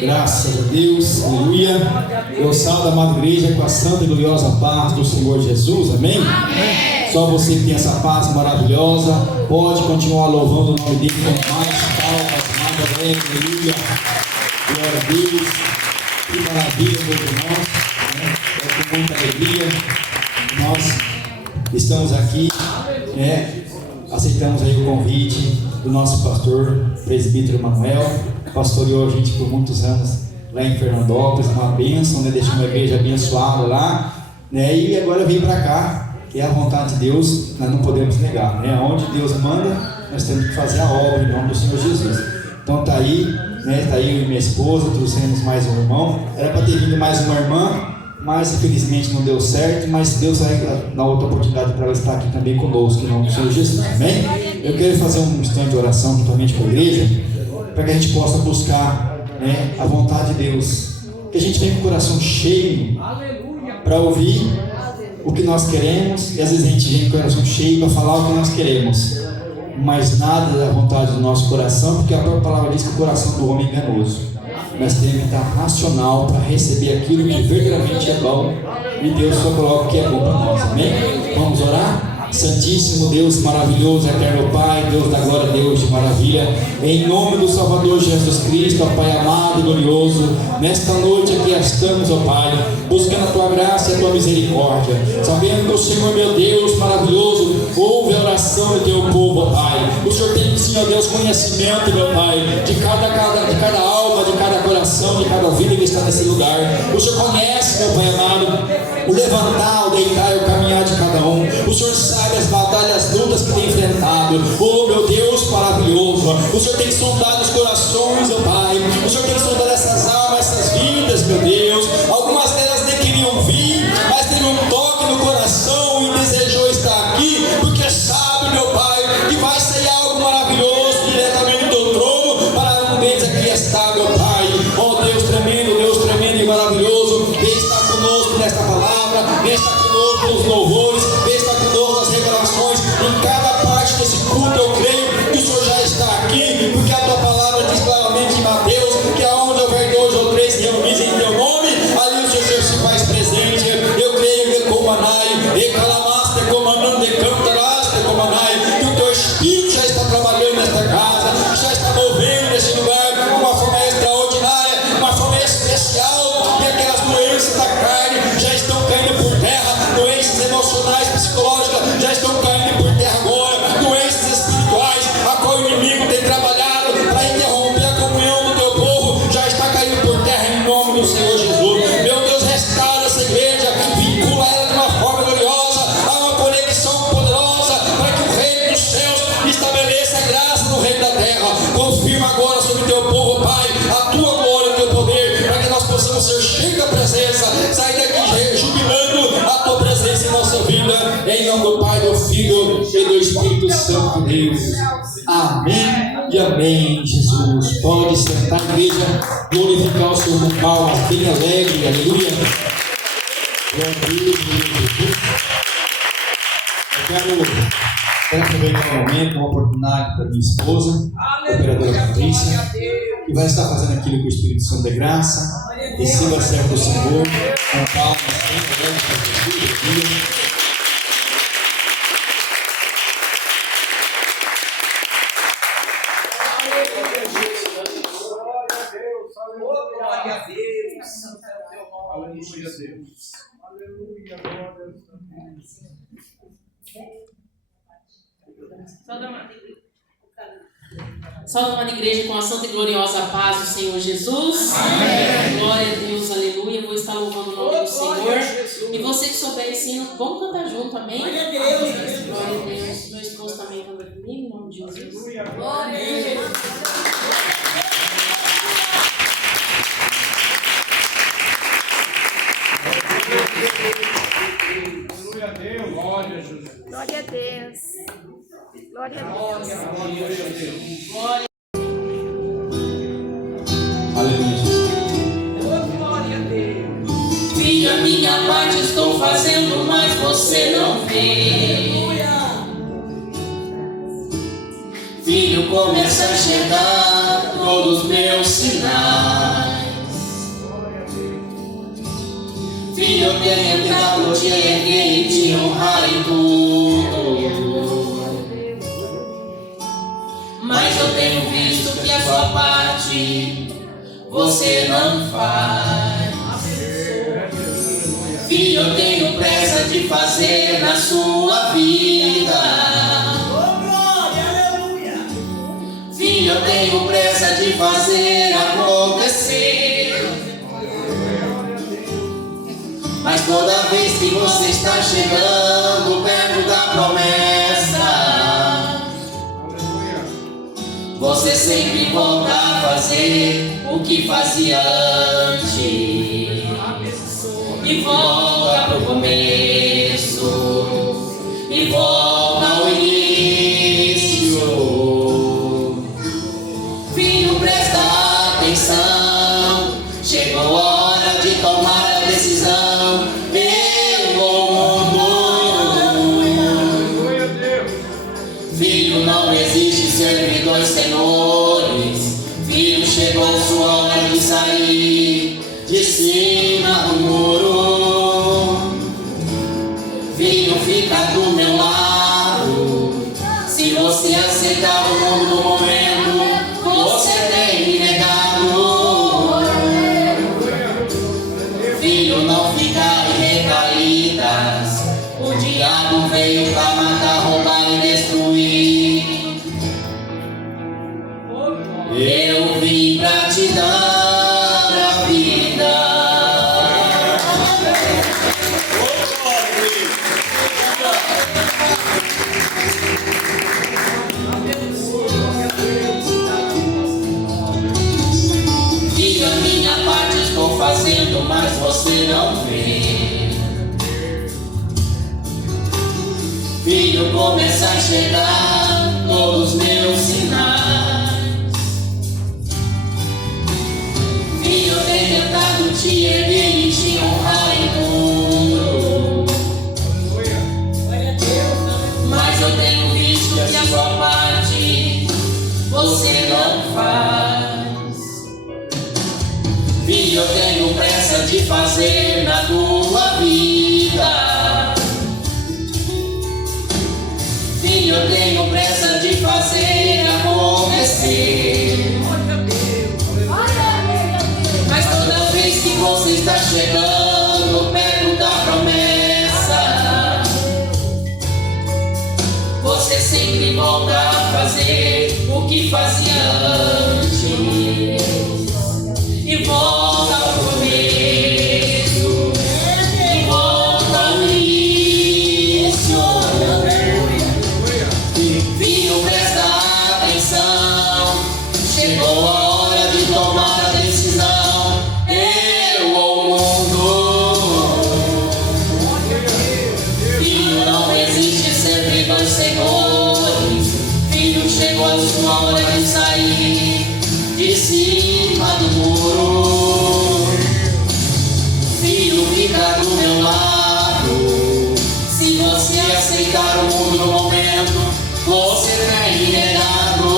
Graças a Deus, aleluia. Eu salvo a amada igreja com a santa e gloriosa paz do Senhor Jesus, amém? Amém. Só você que tem essa paz maravilhosa pode continuar louvando o nome dele com mais palmas, mais alegre, aleluia. Glória a Deus, que maravilha, meus irmãos, né? É com muita alegria nós estamos aqui, né? Aceitamos aí o convite do nosso pastor, presbítero Manuel, pastoreou a gente por muitos anos lá em Fernandópolis, uma bênção, né? Deixou uma igreja abençoada lá, né? E agora vem para cá, que é a vontade de Deus, nós não podemos negar, né? Onde Deus manda, nós temos que fazer a obra em nome do Senhor Jesus. Então tá aí, né? Tá aí eu e minha esposa, trouxemos mais um irmão, era para ter vindo mais uma irmã, mas infelizmente não deu certo, mas Deus vai dar outra oportunidade para ela estar aqui também conosco, em nome do Senhor Jesus, amém? Eu quero fazer um instante de oração juntamente com a igreja, para que a gente possa buscar, né, a vontade de Deus, que a gente venha com o coração cheio para ouvir o que nós queremos, e às vezes a gente vem com o coração cheio para falar o que nós queremos, mas nada da vontade do nosso coração, porque a própria palavra diz que o coração do homem é enganoso. Nós temos que estar racional para receber aquilo que verdadeiramente é bom, e Deus só coloca o que é bom para nós, amém? Vamos orar? Santíssimo Deus, maravilhoso, eterno Pai, Deus da glória, Deus de maravilha, em nome do Salvador Jesus Cristo, ó Pai amado e glorioso, nesta noite aqui estamos, ó Pai, buscando a Tua graça e a Tua misericórdia, sabendo que o Senhor, meu Deus, maravilhoso, ouve a oração do Teu povo, ó Pai. O Senhor tem, Senhor Deus, conhecimento, meu Pai, de cada alma, de cada coração, de cada vida que está nesse lugar. O Senhor conhece, meu Pai amado, o levantar, o deitar e o caminhar de cada um. O Senhor sabe as batalhas, as lutas que tem enfrentado. Oh, meu Deus maravilhoso, o Senhor tem que sondar os corações, oh Pai. O Senhor tem que sondar essas almas, essas vidas, meu Deus. Algumas delas nem queriam vir, mas teve um toque no coração e desejou estar aqui, porque sabe, meu Pai, que vai sair algo maravilhoso diretamente do Teu trono para um deles aqui estar, meu Pai. Oh, Deus tremendo e maravilhoso, vem estar conosco nesta palavra, vem estar conosco nos louvores, vem estar conosco nas revelações, em cada parte desse culto. Eu creio que o Senhor já está aqui, porque a Tua palavra diz claramente em Mateus que aonde houver 2 ou 3 reunidos em Teu nome, ali o Senhor se faz presente. Eu creio que comanai, e calamaste, comandando, e cantaraste, comanai, que o Teu Espírito já está trabalhando nesta casa, já está movendo nesse lugar de uma forma extraordinária, uma forma especial, e aquelas doenças da carne já estão caindo por terra, doenças emocionais, psicológicas já estão caindo por terra agora, doenças espirituais, a qual o inimigo tem trabalhado para interromper a comunhão do Teu povo, já está caindo por terra em nome do Senhor Jesus. Meu Deus, restaura essa igreja, vincula ela de uma forma gloriosa a uma conexão poderosa, para que o reino dos céus estabeleça a graça no reino da terra. Confirma agora sobre Teu povo, Pai, a Tua glória e o Teu poder, para que nós possamos ser cheios da presença, sair daqui jubilando a Tua presença em nossa vida, em nome do Pai, do Filho e do Espírito Santo de Deus. Amém e amém, Jesus. Pode sentar, igreja, glorificar o Senhor com palmas, bem alegre, aleluia. Glória a Deus, Jesus. Eu quero aproveitar o momento, uma oportunidade para minha esposa, a operadora Patrícia, que vai estar fazendo aquilo que o Espírito Santo de graça. Receba a serva do Senhor, com palmas, bem alegre, para Jesus. Glória a Deus. Aleluia, Deus. Aleluia, glória a Deus. Salve, amada igreja, com a santa e gloriosa paz do Senhor Jesus. Amém. Glória a Deus, aleluia. Eu vou estar louvando o nome do Senhor. E você que souber esse hino, vamos cantar junto, amém? Glória a Deus. Glória a Deus. Meu esposo também canta comigo, em nome de Jesus. Aleluia, glória a Deus. Glória a Deus, glória a Jesus. Glória a Deus. Glória a Deus. Glória a Deus. Glória. Aleluia, Jesus. Glória a Deus. Fiz a minha parte, estou fazendo, mas você não vê. sinais. Filho, eu tenho tentado te erguer e te honrar em tudo, mas eu tenho visto que a sua parte você não faz. Filho, eu tenho pressa de fazer na sua vida. Filho, eu tenho pressa de fazer acontecer. Mas toda vez que você está chegando perto da promessa, você sempre volta a fazer o que fazia antes e volta pro começo e volta ao início. Filho, presta atenção, chegou a hora de tomar a decisão. Eu ou o mundo. Filho, não existe servir dois senhores. Filho, chegou sua hora de sair de cima do muro. Filho, fica do meu lado. Se você aceitar o mundo no momento, você tem negado. Filho, não fica em recaídas. O diabo veio pra matar, roubar e destruir. Eu vim pra te dar a vida. Filho, a minha parte estou fazendo, mas você não vê. Filho, começa a chegar todos os meus sinais. Filho, eu tenho tentado te erguer e te honrar em tudo, mas eu tenho visto que a sua parte você não faz. Filho, eu tenho pressa de fazer na tua vida. Filho, eu tenho pressa de fazer acontecer. Mas toda vez que você está chegando perto da promessa, você sempre volta a fazer o que fazia antes e volta pro começo e volta ao início. Filho, presta atenção, chegou a hora de tomar a decisão. Eu ou o mundo. Filho, não existe servir dois senhores. Filho, chegou a sua hora de sair de cima do muro. Filho, fica do meu lado. Se você aceitar o mundo no momento, você tem negado.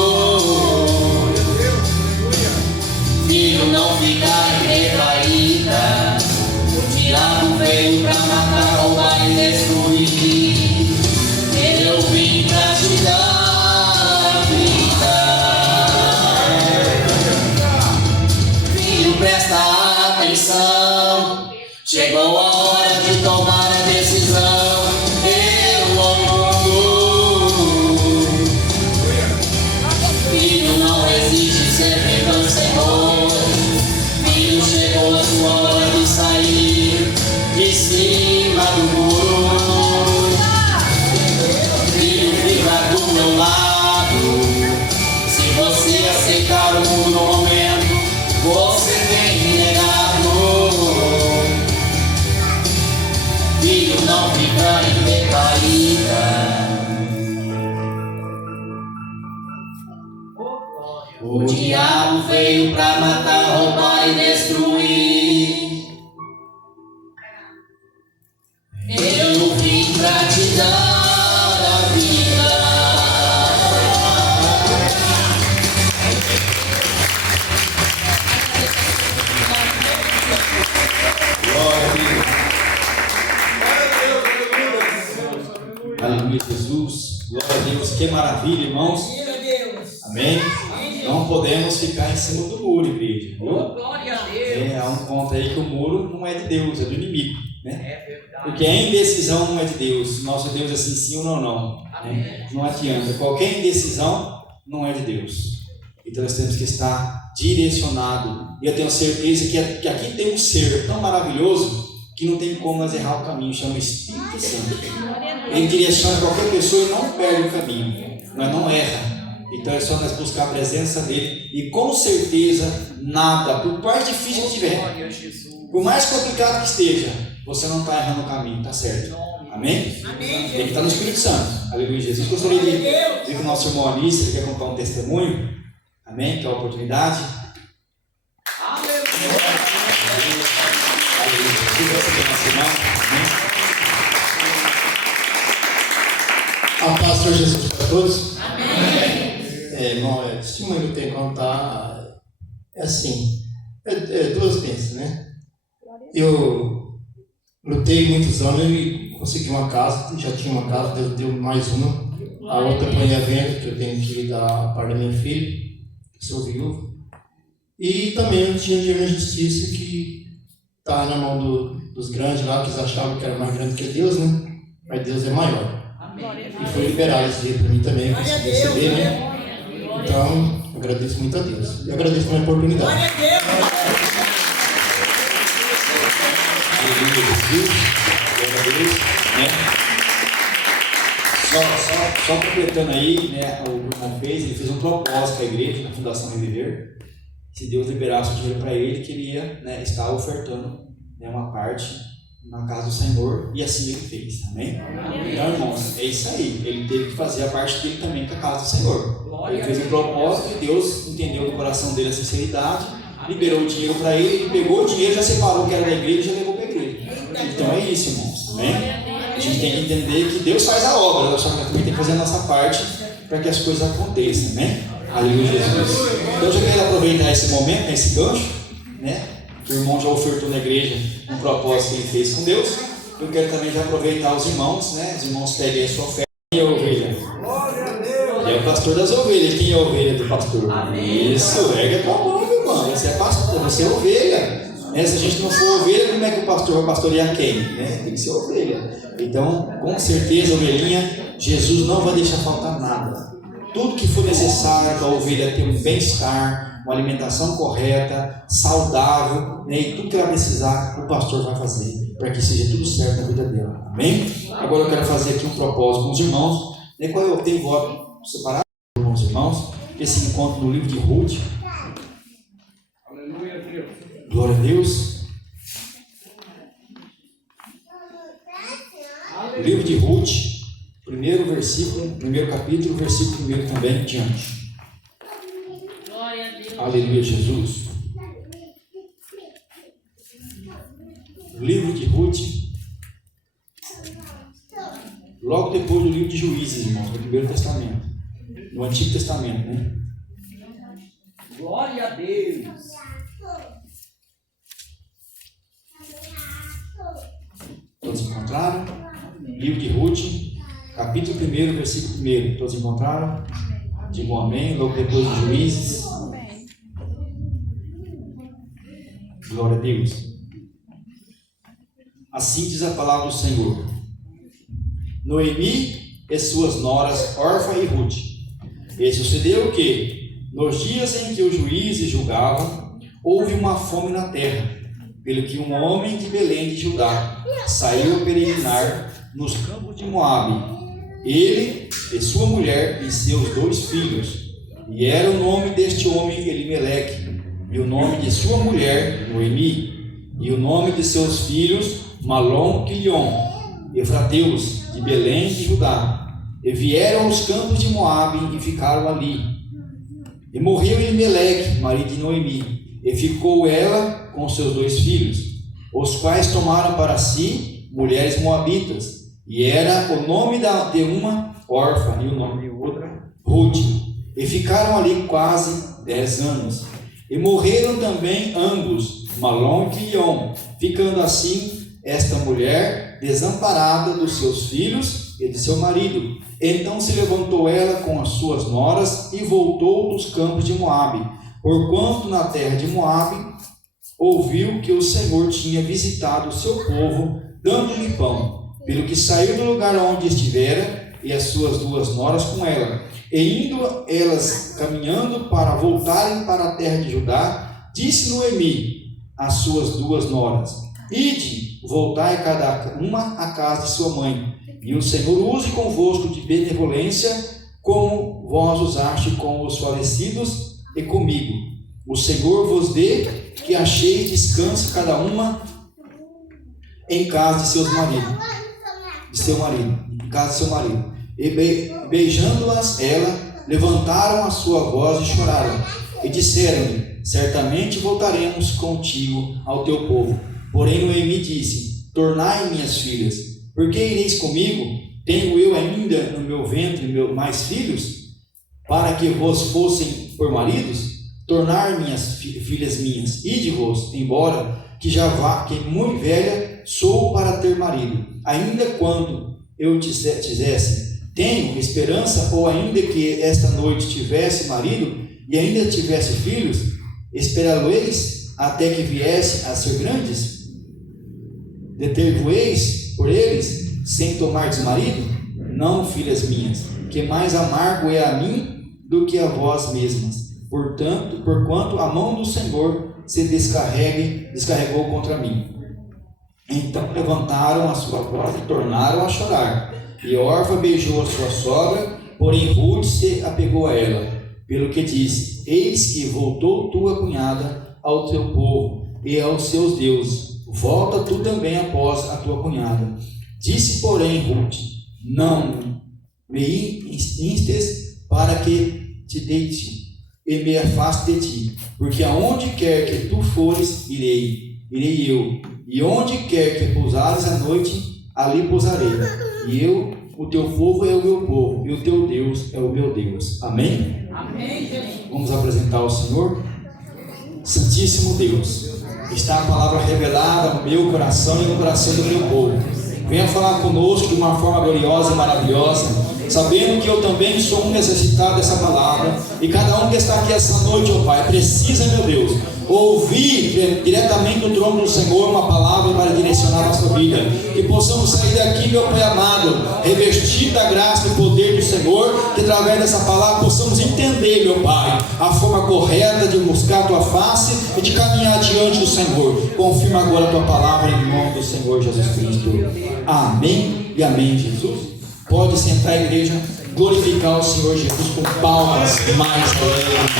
Filho, não fica em recaída. O diabo veio pra matar, roubar e destruir. Eu vim pra te dar a vida. Filho, presta atenção, chegou a hora de tomar a decisão. Eu ou o mundo. Filho, não existe servir dois senhores. Filho, chegou a sua hora de sair de cima do muro. Filho, fica do meu lado. Se você aceitar o mundo no momento, você tem negado. Filho, não fica em recaída. O diabo veio pra matar, roubar e destruir. Eu vim pra te dar a vida. Aleluia, Jesus. Glória a Deus. Que maravilha, irmãos. Amém? Não podemos ficar em cima do muro, igreja. Glória a Deus. Há um ponto aí que o muro não é de Deus, é do inimigo, né? É verdade. Porque a indecisão não é de Deus. Nosso Deus é assim, sim ou não. Né? Não adianta. Qualquer indecisão não é de Deus. Então nós temos que estar direcionado. E eu tenho certeza que aqui tem um ser tão maravilhoso que não tem como nós errar o caminho. Chama Espírito Santo. Ele direciona qualquer pessoa e não perde o caminho. Nós não erra. Então é só nós buscar a presença dele. E com certeza nada, por mais difícil que tiver, Glória a Jesus. por mais complicado que esteja, você não está errando o caminho, está certo. Amém? Tem que estar no Espírito Santo. Aleluia, Jesus. Gostaria de ver que o nosso irmão Anísio quer contar um testemunho. Amém? Que é a oportunidade. Aleluia. Aleluia, Jesus. Você tem nosso irmão. Amém? A paz do Senhor Jesus para todos. Amém. Irmão, o testemunho que eu tenho que contar é assim, duas bênçãos, né? Eu lutei muitos anos e consegui uma casa, já tinha uma casa, Deus deu mais uma. A outra põe a venda, que eu tenho que dar a parte da minha filha, que sou viúvo. E também eu tinha dinheiro na justiça que estava na mão dos grandes lá, que eles achavam que era mais grande que Deus, né? Mas Deus é maior. E foi liberado esse dinheiro para mim também, eu consegui receber, né? Então, eu agradeço muito a Deus. E agradeço pela oportunidade. Aleluia, Jesus. Glória a Deus. Né? Só completando aí, né, o irmão ele fez um propósito para a igreja, na Fundação Reviver. Se Deus liberasse o dinheiro para ele, que ele ia, né, estar ofertando, né, uma parte na casa do Senhor, e assim ele fez. Amém? Então, irmãos, é isso aí. Ele teve que fazer a parte dele também com a casa do Senhor. Ele fez um propósito e Deus entendeu no coração dele a sinceridade, liberou o dinheiro para ele, ele pegou o dinheiro, já separou o que era da igreja e já levou para a igreja. Então é isso, irmãos. Amém? A gente tem que entender que Deus faz a obra, só que nós também temos que fazer a nossa parte para que as coisas aconteçam. Amém? Aleluia, Jesus. Então eu já quero aproveitar esse momento, esse gancho, né? Que o irmão já ofertou na igreja um propósito que ele fez com Deus. Eu quero também já aproveitar os irmãos, né? Os irmãos peguem a sua oferta. Quem é a ovelha? É o pastor das ovelhas. Quem é a ovelha do pastor? Isso, ergue a tua mão, meu irmão. Você é pastor, você é ovelha. Né? Se a gente não for ovelha, como é que o pastor vai pastorear quem? Né? Tem que ser ovelha. Então, com certeza, ovelhinha, Jesus não vai deixar faltar nada. Tudo que for necessário para a ovelha ter um bem-estar, uma alimentação correta, saudável, né? E tudo que ela precisar, o pastor vai fazer, para que seja tudo certo na vida dela. Amém? Agora eu quero fazer aqui um propósito com os irmãos, né? Qual eu tenho voto separado com os irmãos, esse encontro no livro de Ruth. Aleluia, Deus. Glória a Deus. O livro de Ruth, primeiro capítulo, versículo 1 também em diante. Glória a Deus. Aleluia, Jesus. O livro de Ruth, logo depois do livro de Juízes, irmãos, no Primeiro Testamento, no Antigo Testamento, né? Glória a Deus. Todos encontraram? Livro de Ruth, capítulo 1, versículo 1. Todos encontraram? Digam amém. Logo depois de Juízes. Glória a Deus. Assim diz a palavra do Senhor. Noemi e suas noras, Orfa e Ruth. E sucedeu que, nos dias em que os juízes julgavam, houve uma fome na terra, pelo que um homem de Belém de Judá saiu a peregrinar nos campos de Moabe, ele e sua mulher e seus 2 filhos. E era o nome deste homem Elimeleque, e o nome de sua mulher Noemi, e o nome de seus filhos Malom e Quilion, efrateus de Belém de Judá. E vieram aos campos de Moabe e ficaram ali. E morreu Elimeleque, marido de Noemi, e ficou ela com seus 2 filhos, os quais tomaram para si mulheres moabitas, e era o nome de uma Orfa e o nome de outra Ruth, e ficaram ali quase 10 anos. E morreram também ambos, Malom e Quilion, ficando assim esta mulher desamparada dos seus filhos e de seu marido. Então se levantou ela com as suas noras e voltou dos campos de Moabe, porquanto na terra de Moabe ouviu que o Senhor tinha visitado o seu povo, dando-lhe pão, pelo que saiu do lugar onde estivera, e as suas 2 noras com ela. E indo elas caminhando para voltarem para a terra de Judá, disse Noemi às suas 2 noras: Ide, voltai cada uma à casa de sua mãe, e o Senhor use convosco de benevolência, como vós usaste com os falecidos e comigo. O Senhor vos dê que acheis descanso cada uma em casa de seu marido, em casa de seu marido. E beijando-as ela, levantaram a sua voz e choraram, e disseram-lhe: certamente voltaremos contigo ao teu povo. Porém Noemi disse: tornai minhas filhas, porque ireis comigo? Tenho eu ainda no meu ventre mais filhos, para que vos fossem por maridos? Tornar minhas filhas minhas, ide-vos embora, que muito velha sou para ter marido. Ainda quando eu dissesse: tenho esperança, ou ainda que esta noite tivesse marido e ainda tivesse filhos, esperá-lo-eis até que viesse a ser grandes? Deter-vos-eis por eles, sem tomardes marido? Não, filhas minhas, que mais amargo é a mim do que a vós mesmas. Porquanto a mão do Senhor se descarregou contra mim. Então levantaram a sua voz e tornaram a chorar. E Orfa beijou a sua sogra, porém Ruth se apegou a ela, pelo que disse: eis que voltou tua cunhada ao teu povo e aos seus deuses. Volta tu também após a tua cunhada. Disse, porém, Ruth: não me instes para que te deite e me afaste de ti, porque aonde quer que tu fores, irei eu, e onde quer que pousares a noite, ali pousarei. E eu, o teu povo é o meu povo, e o teu Deus é o meu Deus. Amém? Amém, Jesus. Vamos apresentar ao Senhor. Santíssimo Deus, está a palavra revelada no meu coração e no coração do meu povo. Venha falar conosco de uma forma gloriosa e maravilhosa, sabendo que eu também sou um necessitado dessa palavra, e cada um que está aqui essa noite, ó Pai, precisa, meu Deus, ouvir diretamente do trono do Senhor uma palavra para direcionar a nossa vida, que possamos sair daqui, meu Pai amado, revestido da graça e poder do Senhor, que através dessa palavra possamos entender, meu Pai, a forma correta de buscar a Tua face e de caminhar diante do Senhor. Confirma agora a Tua palavra em nome do Senhor Jesus Cristo. Amém e amém, Jesus. Pode sentar, igreja, glorificar o Senhor Jesus com palmas mais alegres.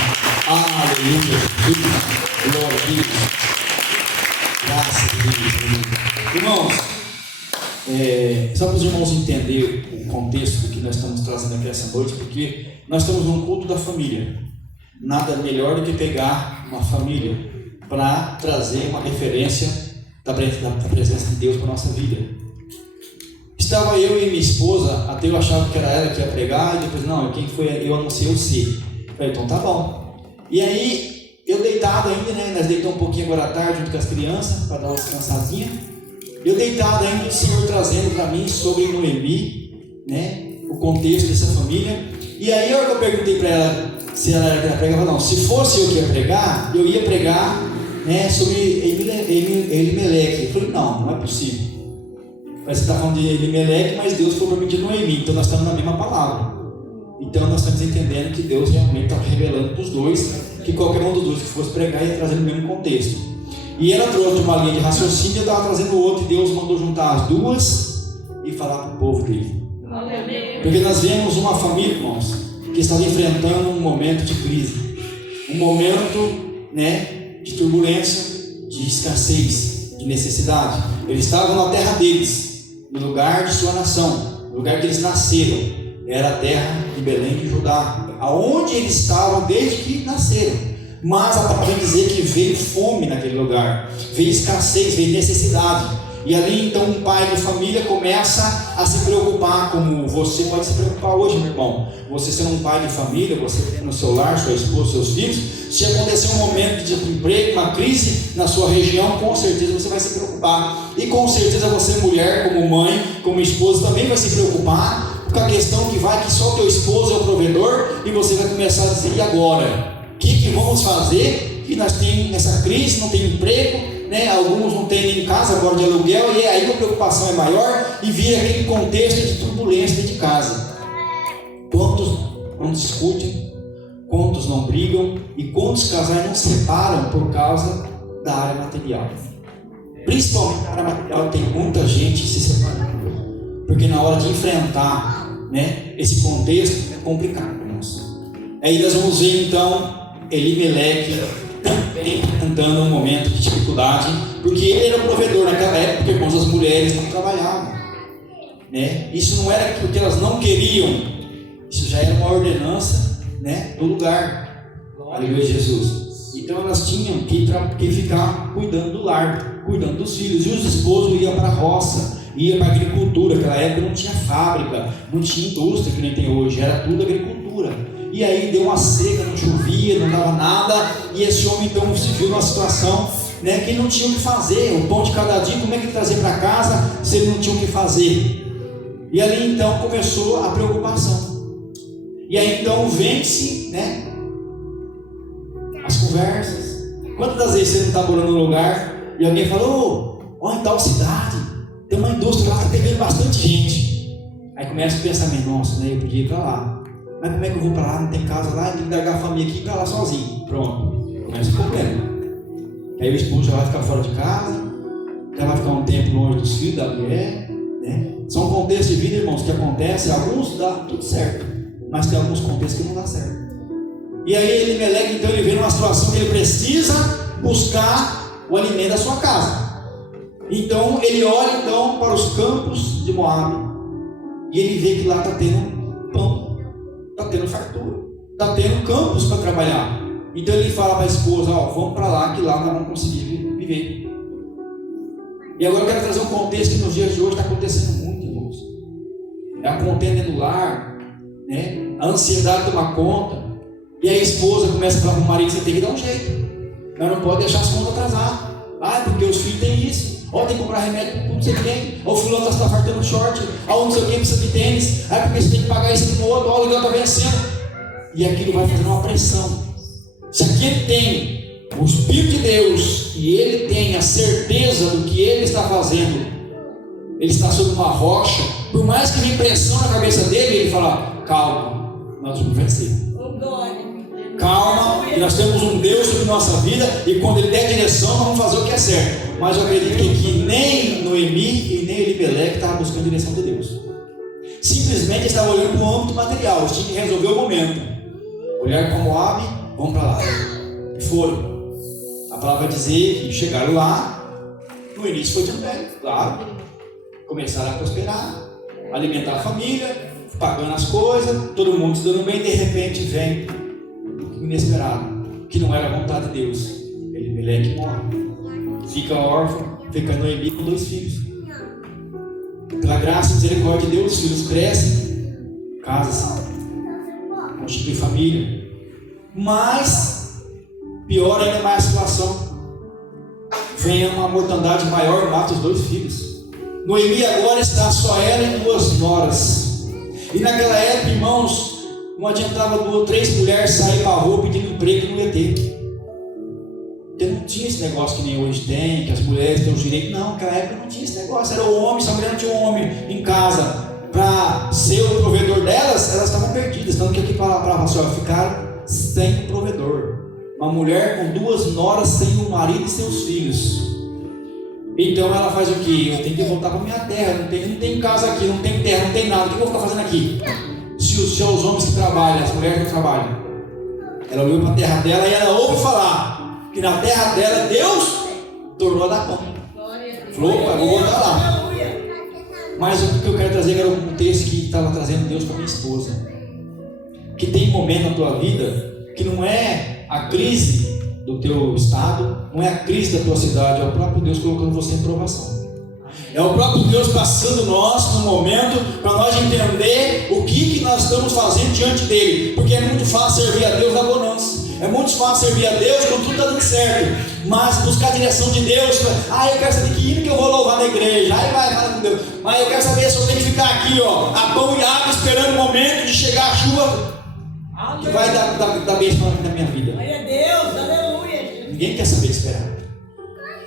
Aleluia, Jesus. Glória a Deus. Graças a Deus. Irmãos, só para os irmãos entenderem o contexto do que nós estamos trazendo aqui essa noite, porque nós estamos num culto da família. Nada melhor do que pegar uma família para trazer uma referência da presença de Deus para a nossa vida. Estava eu e minha esposa, até eu achava que era ela que ia pregar, e depois, não, quem foi? Eu anunciei o C. Falei, então tá bom. E aí, eu deitado ainda, né? Nós deitamos um pouquinho agora à tarde junto com as crianças, para dar uma descansadinha. Eu deitado ainda, o Senhor trazendo para mim sobre Noemi, né? O contexto dessa família. E aí, a hora que eu perguntei para ela se ela era que ia pregar, não, se fosse eu que ia pregar, eu ia pregar, né, sobre Elimeleque. Eu falei, não é possível. Mas você está falando de Elimeleque, mas Deus foi prometido de Noemi, então nós estamos na mesma palavra. Então nós estamos entendendo que Deus realmente está revelando para os dois, que qualquer um dos dois que fosse pregar ia trazer no mesmo contexto. E ela trouxe uma linha de raciocínio, eu estava trazendo outro, e Deus mandou juntar as duas e falar para o povo dele. Porque nós vemos uma família, irmãos, que estava enfrentando um momento de crise, um momento, né, de turbulência, de escassez, de necessidade. Eles estavam na terra deles, no lugar de sua nação, no lugar que eles nasceram, era a terra de Belém de Judá, aonde eles estavam desde que nasceram. Mas a palavra vai dizer que veio fome naquele lugar, veio escassez, veio necessidade. E ali então um pai de família começa a se preocupar, como você pode se preocupar hoje, meu irmão. Você sendo um pai de família, você tendo seu lar, sua esposa, seus filhos, se acontecer um momento de desemprego, uma crise na sua região, com certeza você vai se preocupar. E com certeza você, mulher, como mãe, como esposa, também vai se preocupar com a questão que só o teu esposo é o provedor, e você vai começar a dizer: e agora? O que vamos fazer? Que nós temos essa crise, não tem emprego, né? Alguns não têm nem casa, agora de aluguel, e aí a preocupação é maior e vira aquele contexto de turbulência dentro de casa. Quantos não discutem, quantos não brigam e quantos casais não se separam por causa da área material? Principalmente na área material tem muita gente se separando, porque na hora de enfrentar, né, esse contexto é complicado. Aí nós vamos ver então Elimeleque também entrando um momento de dificuldade, porque ele era o provedor naquela época, porque as mulheres não trabalhavam, né? Isso não era porque elas não queriam, isso já era uma ordenança, né, do lugar. Aleluia, Jesus. Então elas tinham que ficar cuidando do lar, cuidando dos filhos, e os esposos iam para a roça, iam para a agricultura. Naquela época não tinha fábrica, não tinha indústria que nem tem hoje, era tudo agricultura. E aí deu uma seca, não chovia, não dava nada, e esse homem então se viu numa situação, né, que ele não tinha o que fazer. O pão de cada dia, como é que ele trazia para casa se ele não tinha o que fazer? E ali então começou a preocupação. E aí então vence, né, as conversas. Quantas das vezes você não está morando num lugar e alguém falou: ó, em tal cidade tem uma indústria lá que está pegando bastante gente. Aí começa o pensamento: nossa, né, eu podia ir para lá. Mas como é que eu vou para lá? Não tem casa lá, tem que largar a família aqui e ir para lá sozinho. Pronto, começa o problema. Aí o esposo já vai ficar fora de casa, já vai ficar um tempo longe dos filhos, da mulher, né? São contextos de vida, irmãos, que acontecem. Alguns dá tudo certo, mas tem alguns contextos que não dá certo. E aí Elimeleque, então, ele vê numa situação que ele precisa buscar o alimento da sua casa. Então ele olha então para os campos de Moabe e ele vê que lá está tendo pão, está tendo fartura, está tendo campos para trabalhar. Então ele fala para a esposa: ó, vamos para lá, que lá nós vamos conseguir viver. E agora eu quero trazer um contexto que nos dias de hoje está acontecendo muito, irmãos. É a contenda do lar, né? A ansiedade toma conta, e a esposa começa a falar para o marido: você tem que dar um jeito, mas não pode deixar as contas atrasar. Porque os filhos têm isso. Ó, tem que comprar remédio para não sei quem. Ó, o fulano está fartando short. Ó, não sei quem precisa de tênis. Aí porque você tem que pagar isso no outro. Ó, o aluguel está vencendo. E aquilo vai fazendo uma pressão. Se aquele tem o Espírito de Deus e ele tem a certeza do que ele está fazendo, ele está sobre uma rocha, por mais que venha pressão na cabeça dele, ele fala: calma, nós vamos vencer. Calma, que nós temos um Deus sobre nossa vida, e quando ele der direção, nós vamos fazer o que é certo. Mas eu acredito que nem Noemi e nem Elimeleque estavam buscando a direção de Deus. Simplesmente estavam olhando para o âmbito material. Eles tinham que resolver o momento. Olhar para Moabe, vamos para lá. E foram. A palavra vai dizer que chegaram lá. No início foi tudo bem, claro. Começaram a prosperar, alimentar a família, pagando as coisas, todo mundo se dando bem. De repente vem o inesperado, que não era a vontade de Deus. Elimeleque morre. Fica órfão, fica Noemi com 2 filhos. Pela graça e misericórdia de Deus, os filhos crescem, casam-se, constituem família. Mas, pior ainda mais a situação. Vem uma mortandade maior e mata os 2 filhos. Noemi agora está só ela e 2 noras. E naquela época, irmãos, não adiantava 2 ou 3 mulheres sair para a rua pedindo emprego que não ia ter. Porque não tinha esse negócio que nem hoje tem, que as mulheres têm os direitos. Não, naquela época não tinha esse negócio. Era o homem, se a mulher não tinha um homem em casa para ser o provedor delas, elas estavam perdidas. Tanto que aqui para assim, ficaram sem provedor. Uma mulher com 2 noras, sem o marido e seus filhos. Então ela faz o quê? Eu tenho que voltar para minha terra. Não tem casa aqui, não tem terra, não tem nada. O que eu vou ficar fazendo aqui? Se os homens que trabalham, as mulheres que trabalham. Ela olhou para a terra dela e ela ouve falar que na terra dela Deus tornou a dar pão. Falou: opa, vou voltar lá. Mas o que eu quero trazer era um texto que estava trazendo Deus para minha esposa. Que tem momento na tua vida que não é a crise do teu estado, não é a crise da tua cidade, é o próprio Deus colocando você em provação. É o próprio Deus passando nós no momento para nós entender o que nós estamos fazendo diante dele. Porque é muito fácil servir a Deus na bonança. É muito fácil servir a Deus quando tudo está dando certo. Mas buscar a direção de Deus. Eu quero saber que hino que eu vou louvar na igreja. Aí vai, fala com Deus. Mas eu quero saber se eu tenho que ficar aqui, a pão e água, esperando o momento de chegar a chuva que vai dar bênção na minha vida. Glória a Deus, aleluia. Ninguém quer saber esperar.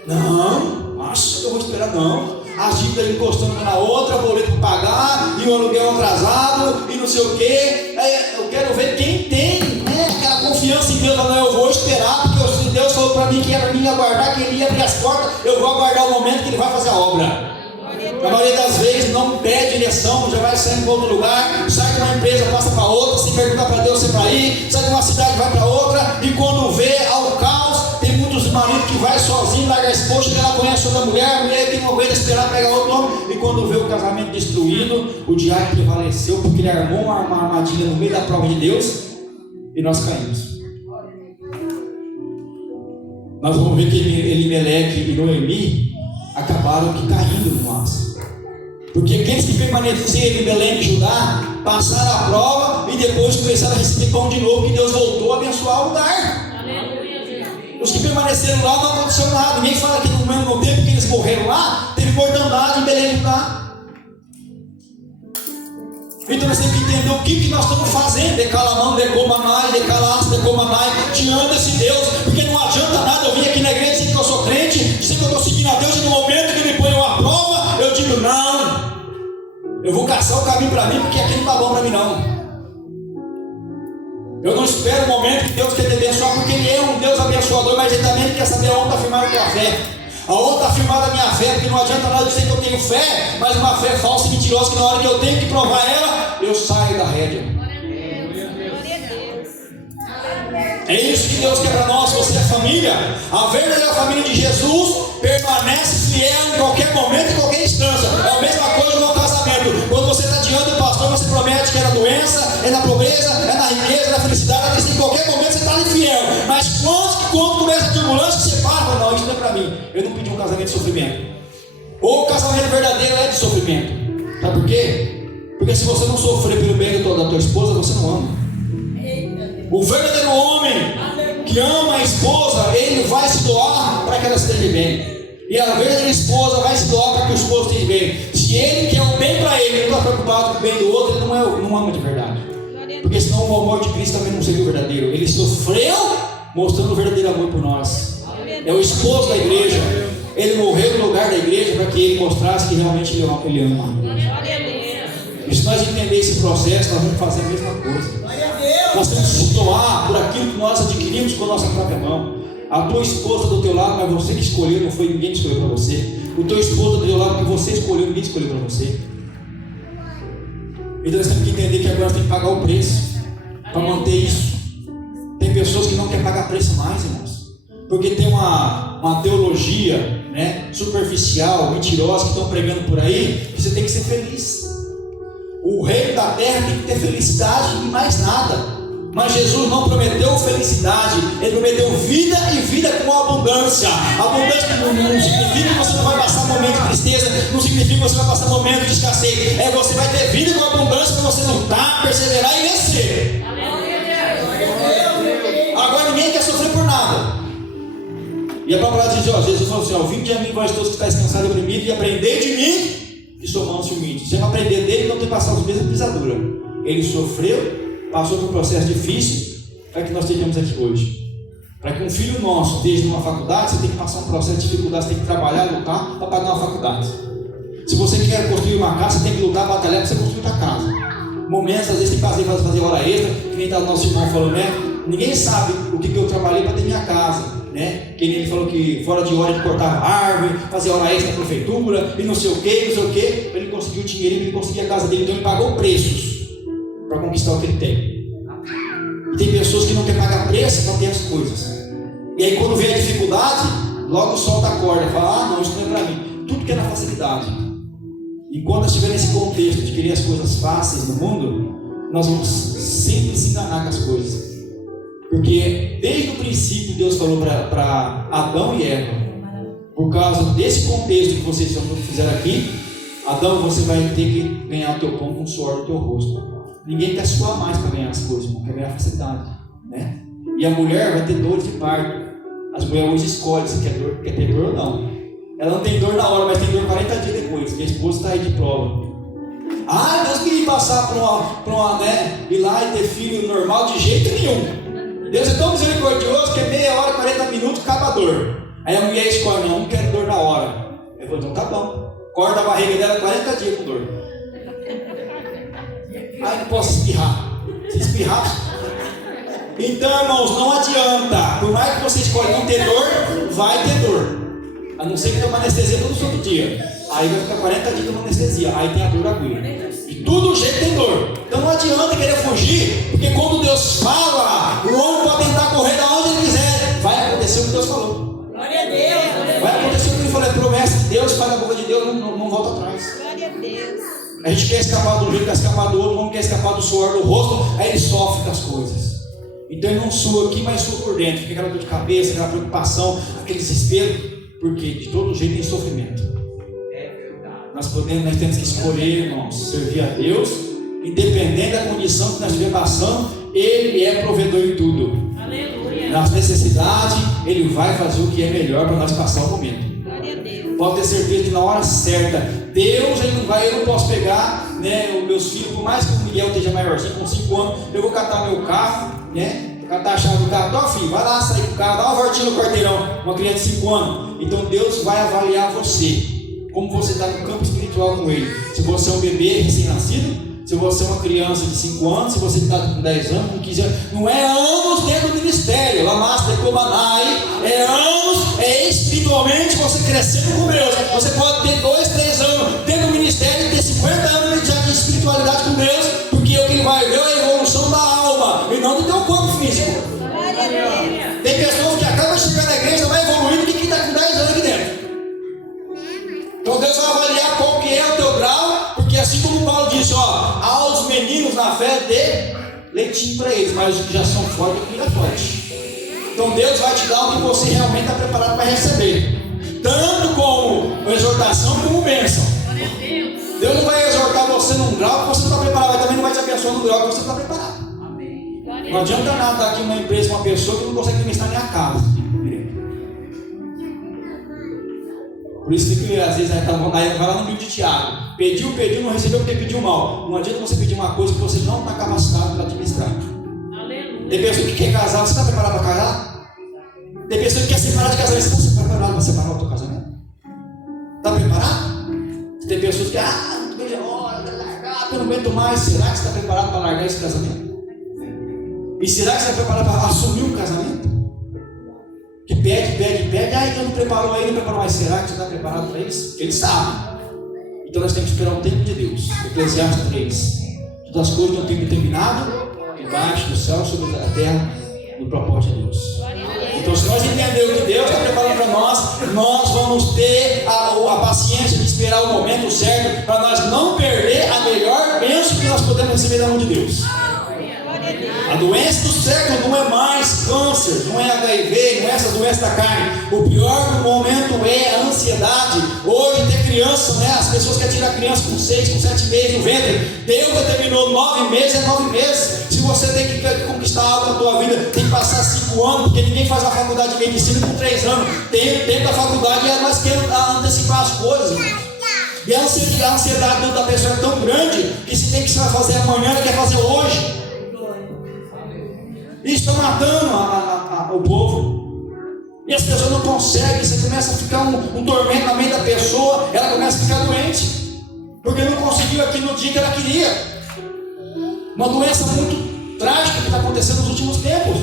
Não, acho que eu vou esperar, não. As dívidas encostando uma na outra, boleto para pagar, e o aluguel atrasado, e não sei o quê. Eu quero ver quem tem aquela confiança em Deus. Não, eu vou esperar, porque Deus falou para mim que era para mim aguardar, que Ele ia abrir as portas. Eu vou aguardar o momento que Ele vai fazer a obra. Na maioria das vezes não pede direção, já vai sair para outro lugar, sai de uma empresa, passa para outra, sem perguntar para Deus se é para ir, sai de uma cidade, vai para outra, e quando vê ao caos, tem muitos maridos que vai sozinho, larga a esposa, chega lá, conhece outra mulher, a mulher que não aguenta esperar, pega outro homem, e quando vê o casamento destruído, o diabo prevaleceu, porque ele armou uma armadilha no meio da prova de Deus, e nós caímos. Nós vamos ver que Elimeleque e Noemi acabaram caindo no mar. Porque aqueles que permaneceram em Belém e Judá passaram a prova e depois começaram a receber pão de novo, que Deus voltou a abençoar o lugar. Os que permaneceram lá não aconteceu nada. Ninguém fala que no mesmo tempo que eles morreram lá, teve mortandade em Belém e Judá. Então nós temos que entender o que nós estamos fazendo. Decalamão, decomanai, decalas, decomanai, diante desse Deus. Porque não adianta nada eu vir aqui na igreja dizer que eu sou crente, dizer que eu estou seguindo a Deus, e no momento que Ele põe uma prova, eu digo, não, eu vou caçar o caminho para mim, porque aqui não está bom para mim não. Eu não espero o momento que Deus quer me abençoar, porque Ele é um Deus abençoador, mas Ele também quer saber aonde está firmada a tua fé. Aonde está firmada a minha fé, porque não adianta nada dizer que eu tenho fé, mas uma fé falsa e mentirosa, que na hora que eu tenho que provar ela, eu saio da rédea. É isso que Deus quer para nós. Você é família. A verdadeira família de Jesus permanece fiel em qualquer momento, em qualquer instância. É a mesma coisa no casamento. Quando você está diante do pastor, você promete que é na doença, é na pobreza, é na riqueza, é na felicidade. Em qualquer momento você está ali fiel. Mas quando começa a turbulência, você para. Não, isso não é para mim. Eu não pedi um casamento de sofrimento. Ou o casamento verdadeiro é de sofrimento. Sabe por quê? Porque se você não sofrer pelo bem da tua esposa, você não ama. O verdadeiro homem que ama a esposa, ele vai se doar para que ela esteja bem. E a verdadeira esposa vai se doar para que o esposo esteja bem. Se ele quer o bem para ele, ele não está preocupado com o bem do outro, ele não ama de verdade. Porque senão o amor de Cristo também não seria o verdadeiro. Ele sofreu mostrando o verdadeiro amor por nós. É o esposo da igreja. Ele morreu no lugar da igreja para que ele mostrasse que realmente ele ama. E se nós entender esse processo, nós vamos fazer a mesma coisa. Nós temos que se doar por aquilo que nós adquirimos com a nossa própria mão. A tua esposa do teu lado, mas você que escolheu, não foi ninguém que escolheu para você. O teu esposo do teu lado, que você escolheu, ninguém escolheu para você. Então nós temos que entender que agora nós temos que pagar o preço para manter isso. Tem pessoas que não querem pagar preço mais, irmãos, porque tem uma teologia, superficial, mentirosa, que estão pregando por aí, que você tem que ser feliz. O reino da terra tem que ter felicidade e mais nada. Mas Jesus não prometeu felicidade, Ele prometeu vida e vida com abundância. Abundância não significa que você não vai passar momento de tristeza, não significa que você vai passar momento de escassez. Você vai ter vida com abundância para você lutar, perseverar e vencer. Agora ninguém quer sofrer por nada. E a palavra diz, Jesus falou assim, vinde a mim, vós todos que estáis cansados e oprimidos, e aprendei de mim, que sou manso e humilde. Você vai aprender dele, não tem passado as mesmas pisaduras. Ele sofreu, passou por um processo difícil para que nós estejamos aqui hoje. Para que um filho nosso esteja numa faculdade, você tem que passar um processo de dificuldade, você tem que trabalhar, lutar para pagar uma faculdade. Se você quer construir uma casa, você tem que lutar, batalhar para você construir uma casa. Momentos, às vezes, tem que fazer hora extra, que nem está o nosso irmão falando, ninguém sabe o que eu trabalhei para ter minha casa. Que ele falou que fora de hora ele cortava árvore, fazia hora extra na prefeitura, e não sei o que, para ele conseguir o dinheiro, para ele conseguir a casa dele. Então ele pagou preços para conquistar o que ele tem. E tem pessoas que não querem pagar preço para ter as coisas. E aí quando vem a dificuldade, logo solta a corda, fala, não, isso não é para mim. Tudo que é na facilidade. E quando nós estivermos nesse contexto de querer as coisas fáceis no mundo, nós vamos sempre se enganar com as coisas. Porque desde o princípio Deus falou para Adão e Eva, Por causa desse contexto que vocês fizeram aqui, Adão, você vai ter que ganhar o teu pão com o suor do teu rosto. Ninguém quer suar mais para ganhar as coisas, irmão, quer ganhar facilidade, né? E a mulher vai ter dores de parto. As mulheres hoje escolhem se quer ter dor ou não. Ela não tem dor na hora, mas tem dor 40 dias depois. Minha esposa está aí de prova. Ah, Deus queria passar para uma, né, ir lá e ter filho normal de jeito nenhum. Deus é tão misericordioso que é meia hora, 40 minutos, acaba a dor. Aí a mulher escolhe, não quero dor na hora. Eu vou, então tá bom. Corta a barriga dela 40 dias com dor. Aí não posso espirrar. Se espirrar. Então, irmãos, não adianta. Por mais que você escolha não ter dor, vai ter dor. A não ser que tenha uma anestesia todo santo dia. Aí vai ficar 40 dias com anestesia. Aí tem a dor aguda. De todo jeito tem dor. Então não adianta querer fugir, porque quando Deus fala, o homem pode tentar correr de onde ele quiser. Vai acontecer o que Deus falou. Glória a Deus. Vai acontecer o que ele falou. É promessa de Deus, faz a boca de Deus, não volta atrás. Glória a Deus. A gente quer escapar do jeito, quer escapar do outro, o homem quer escapar do suor do rosto, aí ele sofre com as coisas. Então ele não sua aqui, mas sua por dentro. Fica aquela dor de cabeça, aquela preocupação, aquele desespero. Porque de todo jeito tem sofrimento. Nós temos que escolher, irmãos, servir a Deus, independente da condição que nós estivermos passando, Ele é provedor em tudo. Aleluia. Nas necessidades, Ele vai fazer o que é melhor para nós passar o momento. Glória a Deus. Pode ter certeza que na hora certa, Deus, Ele não vai, eu não posso pegar, né, os meus filhos, por mais que o Miguel esteja maiorzinho, com 5 anos, eu vou catar meu carro, né? Catar a chave do carro, então filho, vai lá sair do carro, dá uma voltinha no quarteirão, uma criança de 5 anos. Então Deus vai avaliar você, como você está no campo espiritual com Ele. Se você é um bebê recém-nascido, se você é uma criança de 5 anos, se você está com 10 anos, com 15 anos, não é anos dentro do ministério, é anos, é espiritualmente você crescendo com Deus. Você pode ter 2, 3 anos dentro do ministério e ter 50 anos já de espiritualidade com Deus, porque o que Ele vai ver é a evolução da alma e não do teu corpo físico. Glória a Deus. Tem pessoas que acabam de chegar na igreja, vai evoluindo do que está com 10 anos aqui dentro. Então Deus vai avaliar qual que é o teu grau, porque assim como Paulo disse, ó, aos meninos na fé dê leitinho para eles, mas os que já são fortes, comida forte. Então Deus vai te dar o que você realmente está preparado para receber, tanto como exortação como bênção. Deus não vai exortar você num grau que você não está preparado, mas também não vai te abençoar no grau que você está preparado. Não adianta nada estar aqui uma empresa, uma pessoa que não consegue administrar nem a casa. Por isso que às vezes aí vai lá no livro de Tiago. Pediu, não recebeu porque pediu mal. Não adianta você pedir uma coisa que você não está capacitado para administrar. Aleluia. Tem pessoa que quer casar, você está preparado para casar? Tem pessoa que quer separar de casamento, você está preparado para separar o teu casamento? Está preparado? Tem pessoas que, não vejo a hora, eu não aguento mais. Será que você está preparado para largar esse casamento? E será que você está preparado para assumir um casamento? Que pede, eu não preparou aí, não preparou mais. Será que você está preparado para isso? Ele sabe. Então nós temos que esperar o tempo de Deus. Eclesiastes 3. Todas as coisas têm um tempo determinado, embaixo do céu, sobre a terra, no propósito de Deus. Então se nós entendermos o que Deus está preparando para nós vamos ter a paciência de esperar o momento certo, para nós não perder a melhor bênção que nós podemos receber da mão de Deus. A doença do século não é mais câncer, não é HIV, não é essa doença da carne. O pior do momento é a ansiedade. Hoje tem criança, né? As pessoas querem tirar a criança com 6, com 7 meses no ventre. Deus determinou 9 meses, é 9 meses. Se você tem que conquistar algo na tua vida, tem que passar 5 anos, porque ninguém faz a faculdade de medicina com 3 anos. Tem o tempo da faculdade e nós queremos antecipar as coisas, irmãos. E a ansiedade da pessoa é tão grande que se tem que fazer amanhã, ela quer fazer hoje. Isso está matando o povo. E as pessoas não conseguem. Você começa a ficar um tormento na mente da pessoa. Ela começa a ficar doente, porque não conseguiu aquilo no dia que ela queria. Uma doença muito trágica que está acontecendo nos últimos tempos.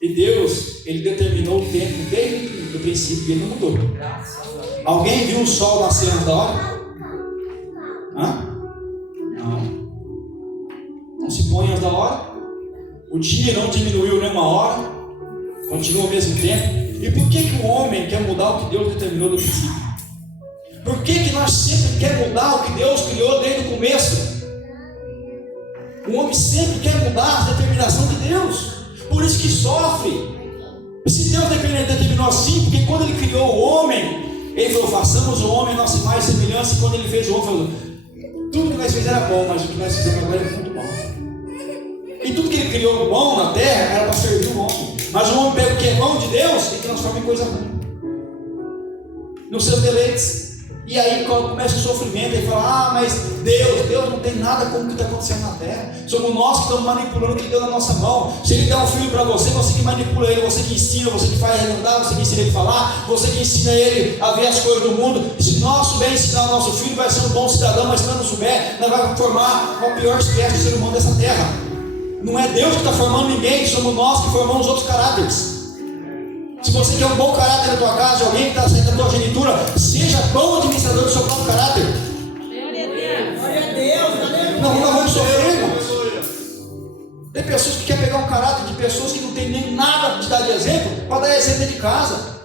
E Deus, Ele determinou o tempo desde o princípio e Ele não mudou. Alguém viu o sol nascer antes da hora? Não. Não se põe antes da hora. O dia não diminuiu nem uma hora. Continua ao mesmo tempo. E por que o homem quer mudar o que Deus determinou do princípio? Por que nós sempre queremos mudar o que Deus criou desde o começo? O homem sempre quer mudar a determinação de Deus. Por isso que sofre. Se Deus determinou assim, porque quando Ele criou o homem, Ele falou: façamos o homem a nossa imagem e semelhança. E quando Ele fez o homem, falou: tudo que nós fizemos era bom, mas o que nós fizemos agora é muito bom. E tudo que Ele criou bom na terra era para servir o homem. Mas o homem pega o que é bom de Deus e transforma em coisa ruim, nos seus deleites. E aí quando começa o sofrimento, ele fala: mas Deus não tem nada com o que está acontecendo na terra. Somos nós que estamos manipulando o que deu na nossa mão. Se Ele der um filho para você, você que manipula ele, você que ensina, você que faz ele andar, você que ensina ele a falar, você que ensina ele a ver as coisas do mundo. Se nós souber ensinar o nosso filho, vai ser um bom cidadão, mas se nós não souber, nós vamos formar a pior espécie de ser humano dessa terra. Não é Deus que está formando ninguém, somos nós que formamos outros caráteres. Se você quer um bom caráter na tua casa, alguém que está saindo da tua genitura, seja bom administrador do seu próprio caráter. Glória a Deus. Não vamos sofrer, irmãos. Tem pessoas que querem pegar um caráter de pessoas que não tem nem nada de dar de exemplo, para dar exemplo dentro de casa.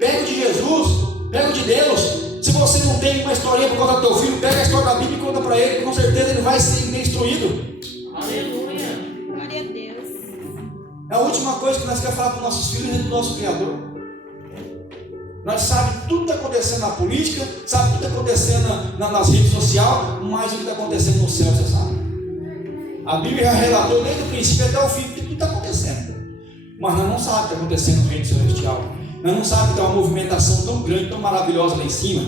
Pega o de Jesus, pega o de Deus. Se você não tem uma historinha para contar para teu filho, pega a história da Bíblia e conta para ele, que com certeza ele vai ser instruído. Aleluia. Glória a Deus. É a última coisa que nós queremos falar para os nossos filhos é do nosso Criador. Nós sabemos tudo que está acontecendo na política, sabe tudo que está acontecendo nas redes sociais, mas o que está acontecendo no céu, você sabe. A Bíblia já relatou desde o princípio até o fim tudo que está acontecendo. Mas nós não sabemos o que está acontecendo no reino celestial. Nós não sabemos que está uma movimentação tão grande, tão maravilhosa lá em cima.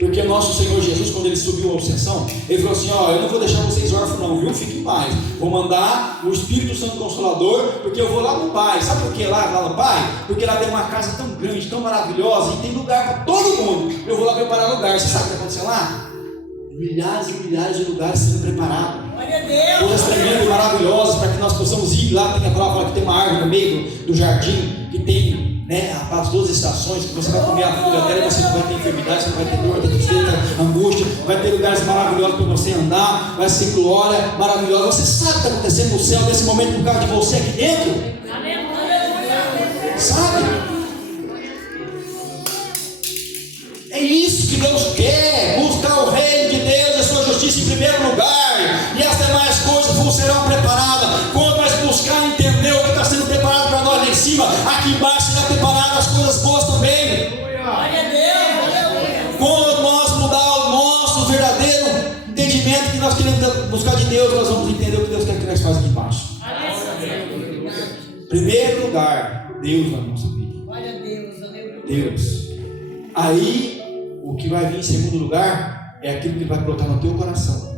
Porque o nosso Senhor Jesus, quando Ele subiu a ascensão, Ele falou assim: eu não vou deixar vocês órfãos não, viu? Fiquem em paz. Vou mandar o Espírito Santo Consolador, porque eu vou lá no Pai. Sabe por que lá no Pai? Porque lá tem uma casa tão grande, tão maravilhosa, e tem lugar para todo mundo. Eu vou lá preparar lugar. Você sabe o que está acontecendo lá? Milhares e milhares de lugares sendo preparados. Coisas tremendas e maravilosas para que nós possamos ir lá. Tem a palavra que tem uma árvore no meio do jardim, que tem as 12 estações, que você vai comer a folha dela e você não vai ter enfermidade, você não vai ter dor, vai ter tristeza, angústia, vai ter lugares maravilhosos para você andar, vai ser glória maravilhosa. Você sabe o que está acontecendo no céu nesse momento por causa de você aqui dentro? Sabe? É isso que Deus quer: buscar o reino de Deus e a sua justiça em primeiro lugar, e as demais coisas vos serão preparadas. Quando nós buscar entender o que está sendo preparado para nós lá em cima, aqui embaixo será preparado as coisas boas também. Quando nós mudar o nosso verdadeiro entendimento que nós queremos buscar de Deus, nós vamos entender o que Deus quer que nós façamos aqui embaixo. Primeiro lugar, Deus na nossa vida. Deus. Aí, o que vai vir em segundo lugar é aquilo que vai brotar no teu coração.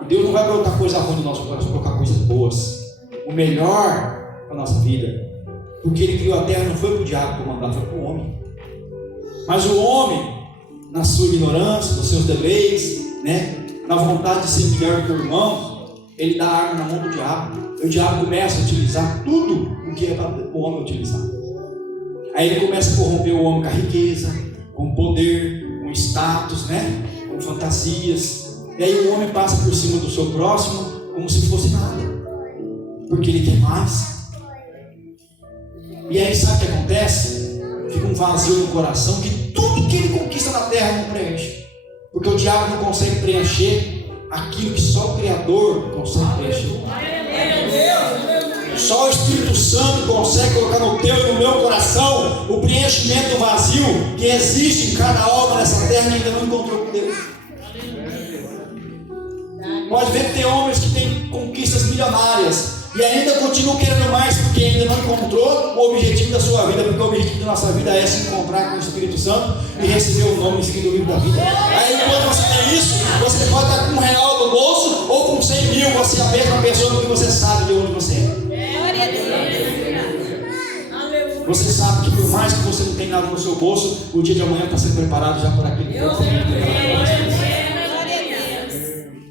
E Deus não vai brotar coisa ruim no nosso coração, vai colocar coisas boas. O melhor para a nossa vida. Porque Ele criou a terra, não foi para o diabo comandar, foi para o homem. Mas o homem, na sua ignorância, nos seus deleites, na vontade de ser melhor que o irmão, ele dá a arma na mão do diabo. E o diabo começa a utilizar tudo o que é para o homem utilizar. Aí ele começa a corromper o homem com a riqueza, com poder, com status, com fantasias. E aí o homem passa por cima do seu próximo como se fosse nada, porque ele quer mais. E aí sabe o que acontece? Fica um vazio no coração que tudo que ele conquista na terra não preenche, porque o diabo não consegue preencher aquilo que só o Criador consegue preencher. Só o Espírito Santo consegue colocar no teu e no meu coração o preenchimento vazio que existe em cada alma nessa terra e ainda não encontrou com Deus. Pode ver que tem homens que têm conquistas milionárias e ainda continuam querendo mais, porque ainda não encontrou o objetivo da sua vida, porque o objetivo da nossa vida é se encontrar com o Espírito Santo e receber o nome escrito no livro da vida. Aí quando você tem isso, você pode estar com R$1 no bolso ou com 100 mil, você é a mesma pessoa, porque você sabe de onde você é. Você sabe que por mais que você não tenha nada no seu bolso, o dia de amanhã está sendo preparado já por aquele que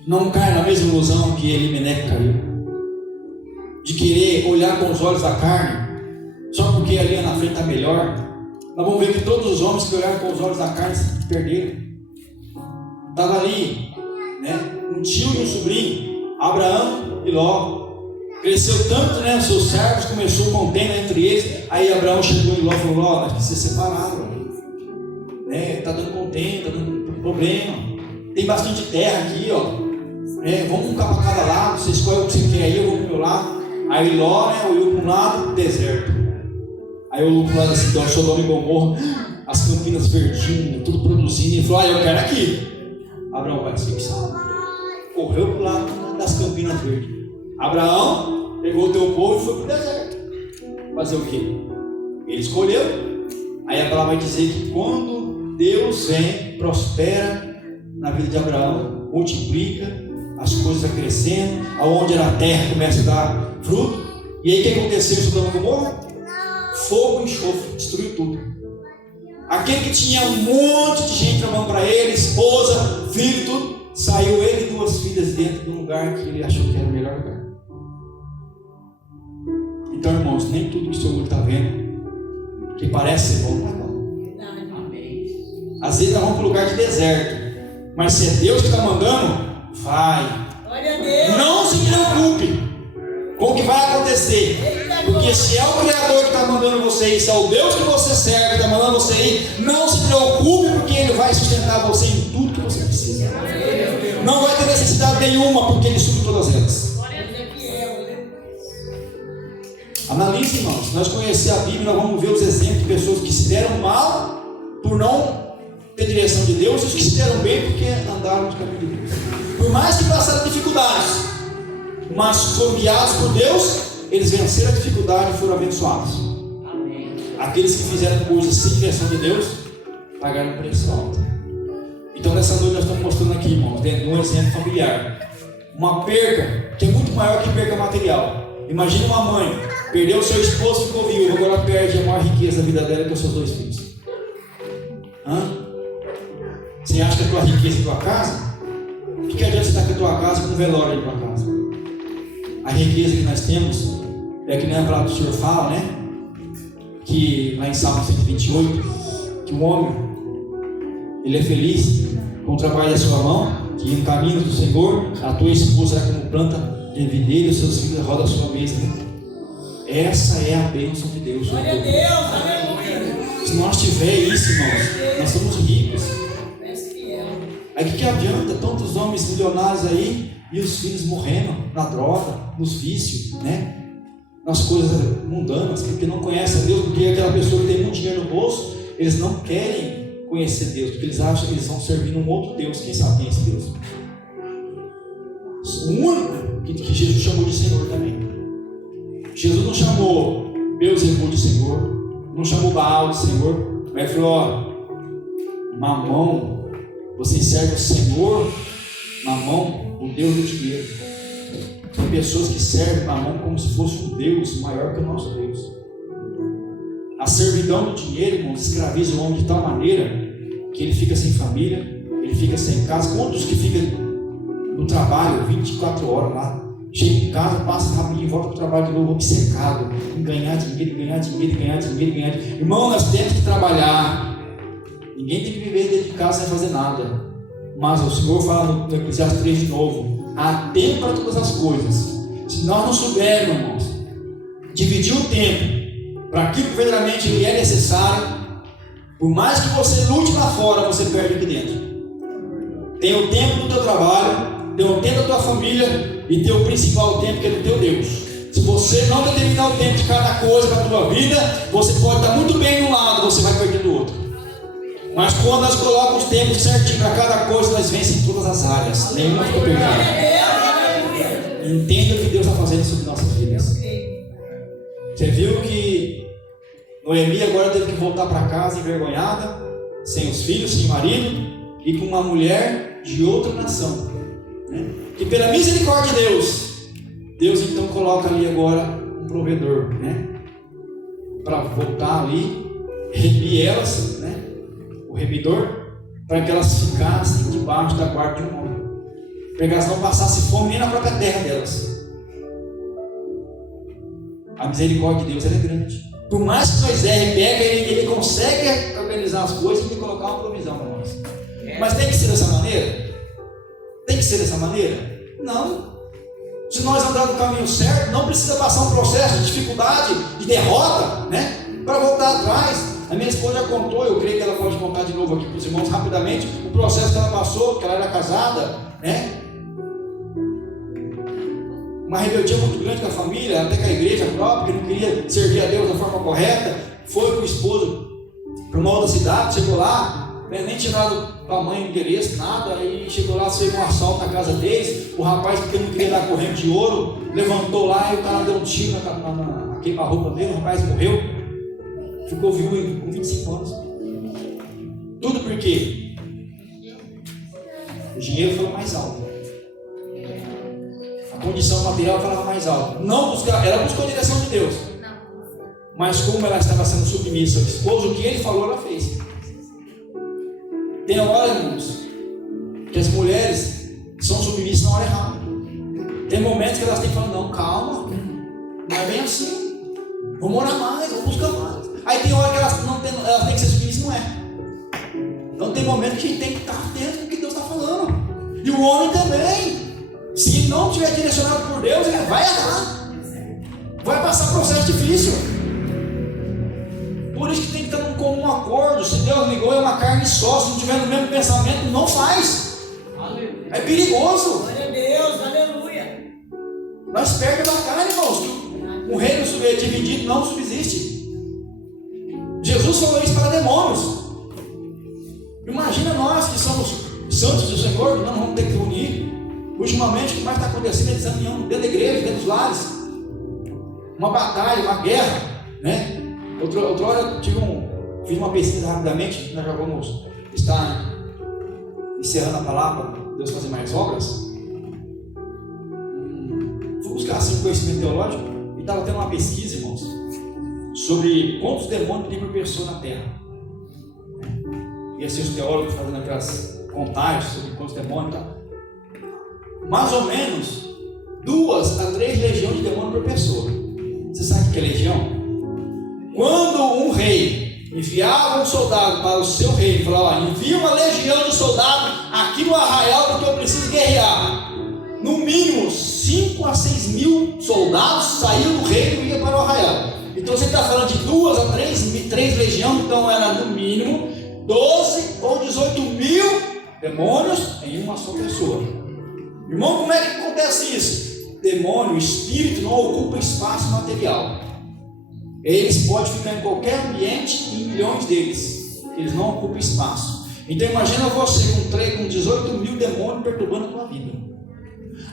não cai na mesma ilusão que Elimelec caiu, de querer olhar com os olhos da carne, só porque ali na frente está melhor. Nós vamos ver que todos os homens que olharam com os olhos da carne se perderam. Estava ali, um tio e um sobrinho, Abraão e Ló. Cresceu tanto, os seus servos, começou contenda entre eles. Aí Abraão chegou em Ló e falou: Ló, nós precisamos ser separados. Está dando contenda, está dando problema. Tem bastante terra aqui, vamos um para cada lado. Você escolhe o que você quer aí, eu vou para o meu lado. Aí Ló, né, olhou para um lado, deserto. Aí olhou para o lado assim, do Sodoma e Gomorra, as campinas verdinhas, tudo produzindo. E falou: eu quero aqui. Abraão vai assim, correu para o lado das campinas verdes. Abraão pegou o teu povo e foi para o deserto. Fazer o quê? Ele escolheu. Aí a palavra vai dizer que quando Deus vem, prospera na vida de Abraão, multiplica, as coisas vão crescendo, aonde era a terra começa a dar fruto. E aí o que aconteceu em Sodoma e Gomorra? Fogo e enxofre, destruiu tudo. Aquele que tinha um monte de gente trabalhando para ele, esposa, filho, tudo, saiu ele e 2 filhas dentro de um lugar que ele achou que era o melhor lugar. Então, irmãos, nem tudo que o seu olho está vendo, que parece ser bom, não é bom. Às vezes nós vamos para um lugar de deserto, mas se é Deus que está mandando, vai. Não se preocupe com o que vai acontecer. Porque se é o Criador que está mandando você ir, se é o Deus que você serve que está mandando você ir, não se preocupe, porque Ele vai sustentar você em tudo que você precisa. Não vai ter necessidade nenhuma, porque Ele supre todas elas. Analise, irmãos. Nós conhecemos a Bíblia, nós vamos ver os exemplos de pessoas que se deram mal por não ter direção de Deus, e os que se deram bem porque andaram no caminho de Deus. Por mais que passaram dificuldades, mas foram guiados por Deus, eles venceram a dificuldade e foram abençoados. Amém. Aqueles que fizeram coisas sem direção de Deus, pagaram um preço alto. Então nessa noite nós estamos mostrando aqui, irmãos, dentro de um exemplo familiar, uma perca que é muito maior que perca material. Imagine uma mãe, perdeu o seu esposo, ficou viúva, agora perde a maior riqueza da vida dela, que é os seus 2 filhos. Você acha que a tua riqueza é a tua casa? O que adianta você estar com a tua casa com um velório da tua casa? A riqueza que nós temos é que nem a palavra do Senhor fala, né? Que lá em Salmo 128, que o homem, ele é feliz com o trabalho da sua mão, que em caminho do Senhor, a tua esposa é como planta de videira, os seus filhos rodam a sua mesa. Essa é a bênção de Deus. Glória a Deus, aleluia. Se nós tivermos isso, irmãos, nós somos ricos. Aí o que adianta tantos homens milionários aí e os filhos morrendo na droga, nos vícios, né? Nas coisas mundanas, porque não conhecem a Deus, porque aquela pessoa que tem muito dinheiro no bolso, eles não querem conhecer Deus, porque eles acham que eles vão servir um outro Deus. Quem sabe quem é esse Deus? O único que Jesus chamou de Senhor também. Jesus não chamou Beelzebul de Senhor, não chamou Baal de Senhor, mas falou: ó, Mamão, você serve o Senhor, Mamão, o Deus do dinheiro. Tem pessoas que servem Mamão como se fosse um Deus maior que o nosso Deus. A servidão do dinheiro, irmãos, escraviza o homem de tal maneira que ele fica sem família, ele fica sem casa. Quantos que ficam no trabalho 24 horas lá, chega em casa, passa rapidinho, volta para o trabalho de novo, obcecado em ganhar dinheiro. Irmão, nós temos que trabalhar. Ninguém tem que viver dentro de casa sem fazer nada. Mas o Senhor fala no Eclesiastes 3 de novo: há tempo para todas as coisas. Se nós não soubermos, irmãos, dividir o tempo para aquilo que verdadeiramente lhe é necessário, por mais que você lute lá fora, você perde aqui dentro. Tem o tempo do teu trabalho, tem o tempo da tua família e tem o principal tempo, que é do teu Deus. Se você não determinar o tempo de cada coisa para a tua vida, você pode estar muito bem de um lado, você vai perder do outro. Mas quando nós colocamos os tempos certinho para cada coisa, nós vencemos em todas as áreas. Nenhuma fica perdida. Entenda o que Deus está fazendo sobre nossas vidas. Você viu que Noemi agora teve que voltar para casa envergonhada, sem os filhos, sem o marido, e com uma mulher de outra nação, né? Que pela misericórdia de Deus então coloca ali agora um provedor, né? Para voltar ali, remir elas, né? O remidor, para que elas ficassem debaixo da guarda de um homem, para que elas não passassem fome nem na própria terra delas. A misericórdia de Deus é grande. Por mais que nós ele consegue organizar as coisas e colocar uma provisão para nós. Mas tem que ser dessa maneira? Tem que ser dessa maneira? Não. Se nós andarmos no caminho certo, não precisa passar um processo de dificuldade, de derrota, né? Para voltar atrás. A minha esposa já contou, eu creio que ela pode contar de novo aqui para os irmãos rapidamente, o processo que ela passou, que ela era casada, né? uma rebeldia muito grande com a família, até com a igreja própria, que não queria servir a Deus da forma correta. Foi com o esposo para uma outra cidade, chegou lá, nem tinha dado para a mãe o endereço, nada. Aí chegou lá, saiu um assalto na casa deles. O rapaz, porque não queria dar corrente de ouro, levantou lá e o cara deu um tiro na queima-roupa dele. O rapaz morreu, ficou viúvo com 25 anos. Tudo por quê? O dinheiro falou mais alto, a condição material falava mais alto. Não buscar, ela buscou a direção de Deus, mas como ela estava sendo submissa ao esposo, o que ele falou, ela fez. Tem hora, irmãos, que as mulheres são submissas na hora errada. Tem momentos que elas têm que falar: não, calma, não é bem assim, vamos orar mais, vamos buscar mais. Aí tem hora que elas têm que ser submissas, não é. Então tem momentos que a gente tem que estar atento do que Deus está falando. E o homem também. Se ele não estiver direcionado por Deus, ele vai errar, vai passar processo difícil. Por isso que tem que estar num comum acordo. Se Deus ligou, é uma carne só. Se não tiver no mesmo pensamento, não faz. É perigoso. Glória a Deus, aleluia. Nós perdemos a batalha, irmãos. Um reino dividido não subsiste. Jesus falou isso para demônios. Imagina nós que somos santos do Senhor, que não vamos ter que unir. Ultimamente, o que mais está acontecendo é desunião dentro da igreja, dentro dos lares. Uma batalha, uma guerra, né? Outra hora eu fiz uma pesquisa rapidamente. Nós já vamos estar encerrando a palavra, Deus fazer mais obras. Fui buscar assim um conhecimento teológico e estava tendo uma pesquisa, irmãos, sobre quantos demônios tem por pessoa na terra. E assim os teólogos fazendo aquelas contagens sobre quantos demônios e tal. Mais ou menos 2 a 3 legiões de demônios por pessoa. Você sabe o que é legião? Quando um rei enviava um soldado para o seu reino, falava: envia uma legião de soldados aqui no arraial porque eu preciso guerrear. No mínimo 5 a 6 mil soldados saíam do reino e iam para o arraial. Então você está falando de 2 a 3 legiões, então era no mínimo 12 ou 18 mil demônios em uma só pessoa. Irmão, como é que acontece isso? Demônio, espírito não ocupa espaço material. Eles podem ficar em qualquer ambiente e milhões deles. Eles não ocupam espaço. Então imagina você com 18 mil demônios perturbando a tua vida.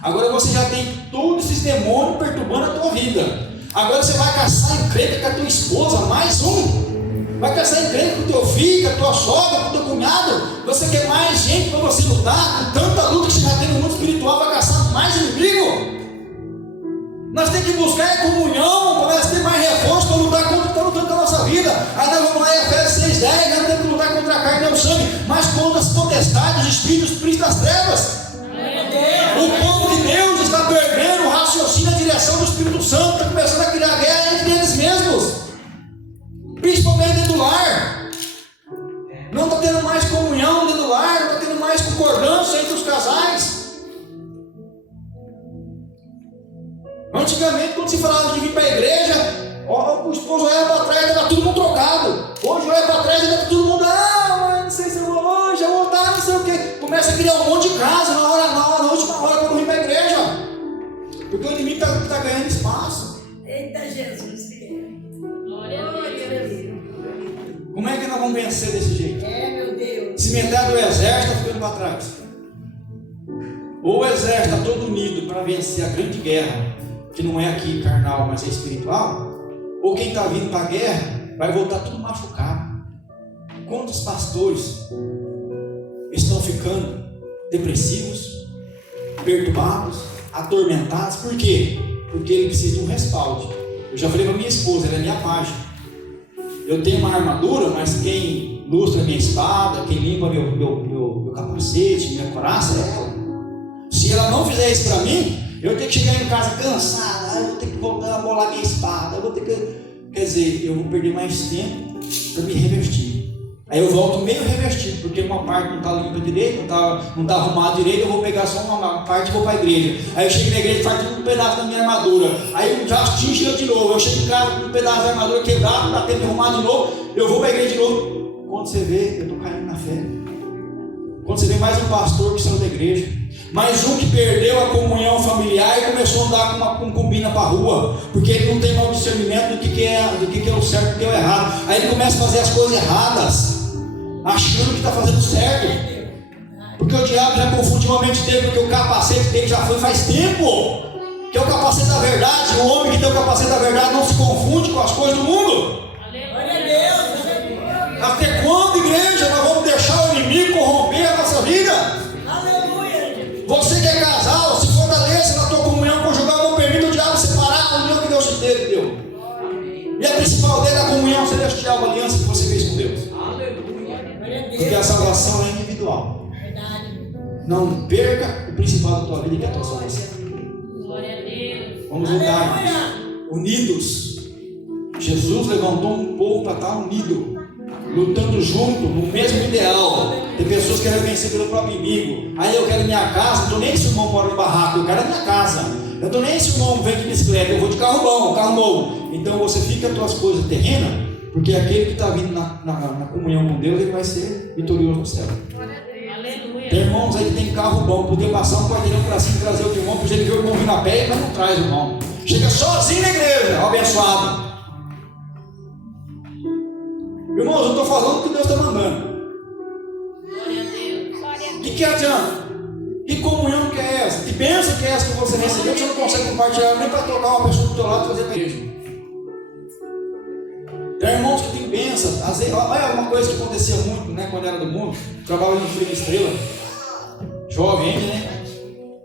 Agora você já tem todos esses demônios perturbando a tua vida. Agora você vai caçar encrenca com a tua esposa, mais um. Vai caçar encrenca com o teu filho, com a tua sogra, com o teu cunhado. Você quer mais gente para você lutar. Com tanta luta que você já tem no mundo espiritual, vai caçar mais inimigo. Nós temos que buscar comunhão, para nós ter mais reforço para lutar contra o que está lutando com a nossa vida. Aí nós vamos lá em Efésios 6:10, nós temos que lutar contra a carne e o sangue, mas contra as potestades, os espíritos, os príncipes das trevas. O povo de Deus está perdendo o raciocínio e a direção do Espírito Santo, está começando a criar guerra entre eles mesmos, principalmente dentro do lar. Não está tendo mais comunhão dentro do lar, não está tendo mais concordância entre os casais. Antigamente, quando se falava de vir para a igreja, o esposo olhava para trás, estava todo mundo trocado. Hoje olha para trás e está todo mundo: não sei se eu vou hoje, eu vou voltar, não sei o quê. Começa a criar um monte de casa na última hora para vir para a igreja, porque o inimigo está ganhando espaço. Eita Jesus, Glória a Deus. Como é que nós vamos vencer desse jeito? meu Deus. Se metade do exército está ficando para trás, ou o exército está todo unido para vencer a grande guerra, que não é aqui carnal, mas é espiritual, ou quem está vindo para a guerra vai voltar tudo machucado. Quantos pastores estão ficando depressivos, perturbados, atormentados? Por quê? Porque ele precisa de um respaldo. Eu já falei para minha esposa, ela é minha página. Eu tenho uma armadura, mas quem lustra minha espada, quem limpa meu capacete, minha coraça é ela. Se ela não fizer isso para mim, eu tenho que chegar em casa cansado, eu vou ter que voltar a bolar minha espada, eu vou ter que... Quer dizer, eu vou perder mais tempo para me revestir. Aí eu volto meio revestido, porque uma parte não está limpa direito, não está arrumada direito, eu vou pegar só uma parte e vou para a igreja. Aí eu chego na igreja e faço um pedaço da minha armadura. Aí eu já atingo de novo, eu chego em casa com um pedaço da armadura quebrado, não dá tempo de arrumar de novo, eu vou para a igreja de novo. Quando você vê, eu estou caindo na fé. Quando você vê mais um pastor que saiu da igreja, Mas um que perdeu a comunhão familiar e começou a andar com uma concubina para a rua, porque ele não tem mau discernimento do que é o certo e do que é o errado. Aí ele começa a fazer as coisas erradas, achando que está fazendo certo, porque o diabo já confunde uma mente dele, porque o capacete dele já foi faz tempo, que é o capacete da verdade. O homem que tem o capacete da verdade não se confunde com as coisas do mundo. Até quando, igreja, nós vamos deixar o inimigo corromper a nossa vida? Você que é casal, se fortaleça na tua comunhão conjugal, não permita o diabo separar a união que Deus te deu. E a principal dele é a comunhão celestial, a aliança que você fez com Deus. Porque a salvação é individual. Não perca o principal da tua vida, que é a tua salvação. Vamos lutar unidos. Jesus levantou um povo para estar unido, lutando junto, no mesmo ideal. Tem pessoas que querem vencer pelo próprio inimigo. Aí eu quero minha casa, não estou nem se o irmão mora no barraco, eu quero a minha casa. Eu não estou nem se o irmão vem de bicicleta, eu vou de carro bom, carro novo. Então você fica com as tuas coisas terrenas, porque aquele que está vindo na comunhão com Deus, ele vai ser vitorioso no céu. Tem irmãos aí que tem carro bom, podia passar um quarteirão para cima e trazer outro irmão, porque ele vê o irmão vir na pé, mas não traz o irmão. Chega sozinho na igreja, abençoado. Irmãos, eu estou falando o que Deus está mandando. O que adianta? Que comunhão que é essa? Que bênção que é essa que você recebeu que você não consegue compartilhar nem para tocar uma pessoa do teu lado e fazer para a igreja? Tem irmãos que tem bênção. Às vezes, olha uma coisa que acontecia muito, né, quando era do mundo. Trabalhava no Frio Estrela, jovem ainda, né?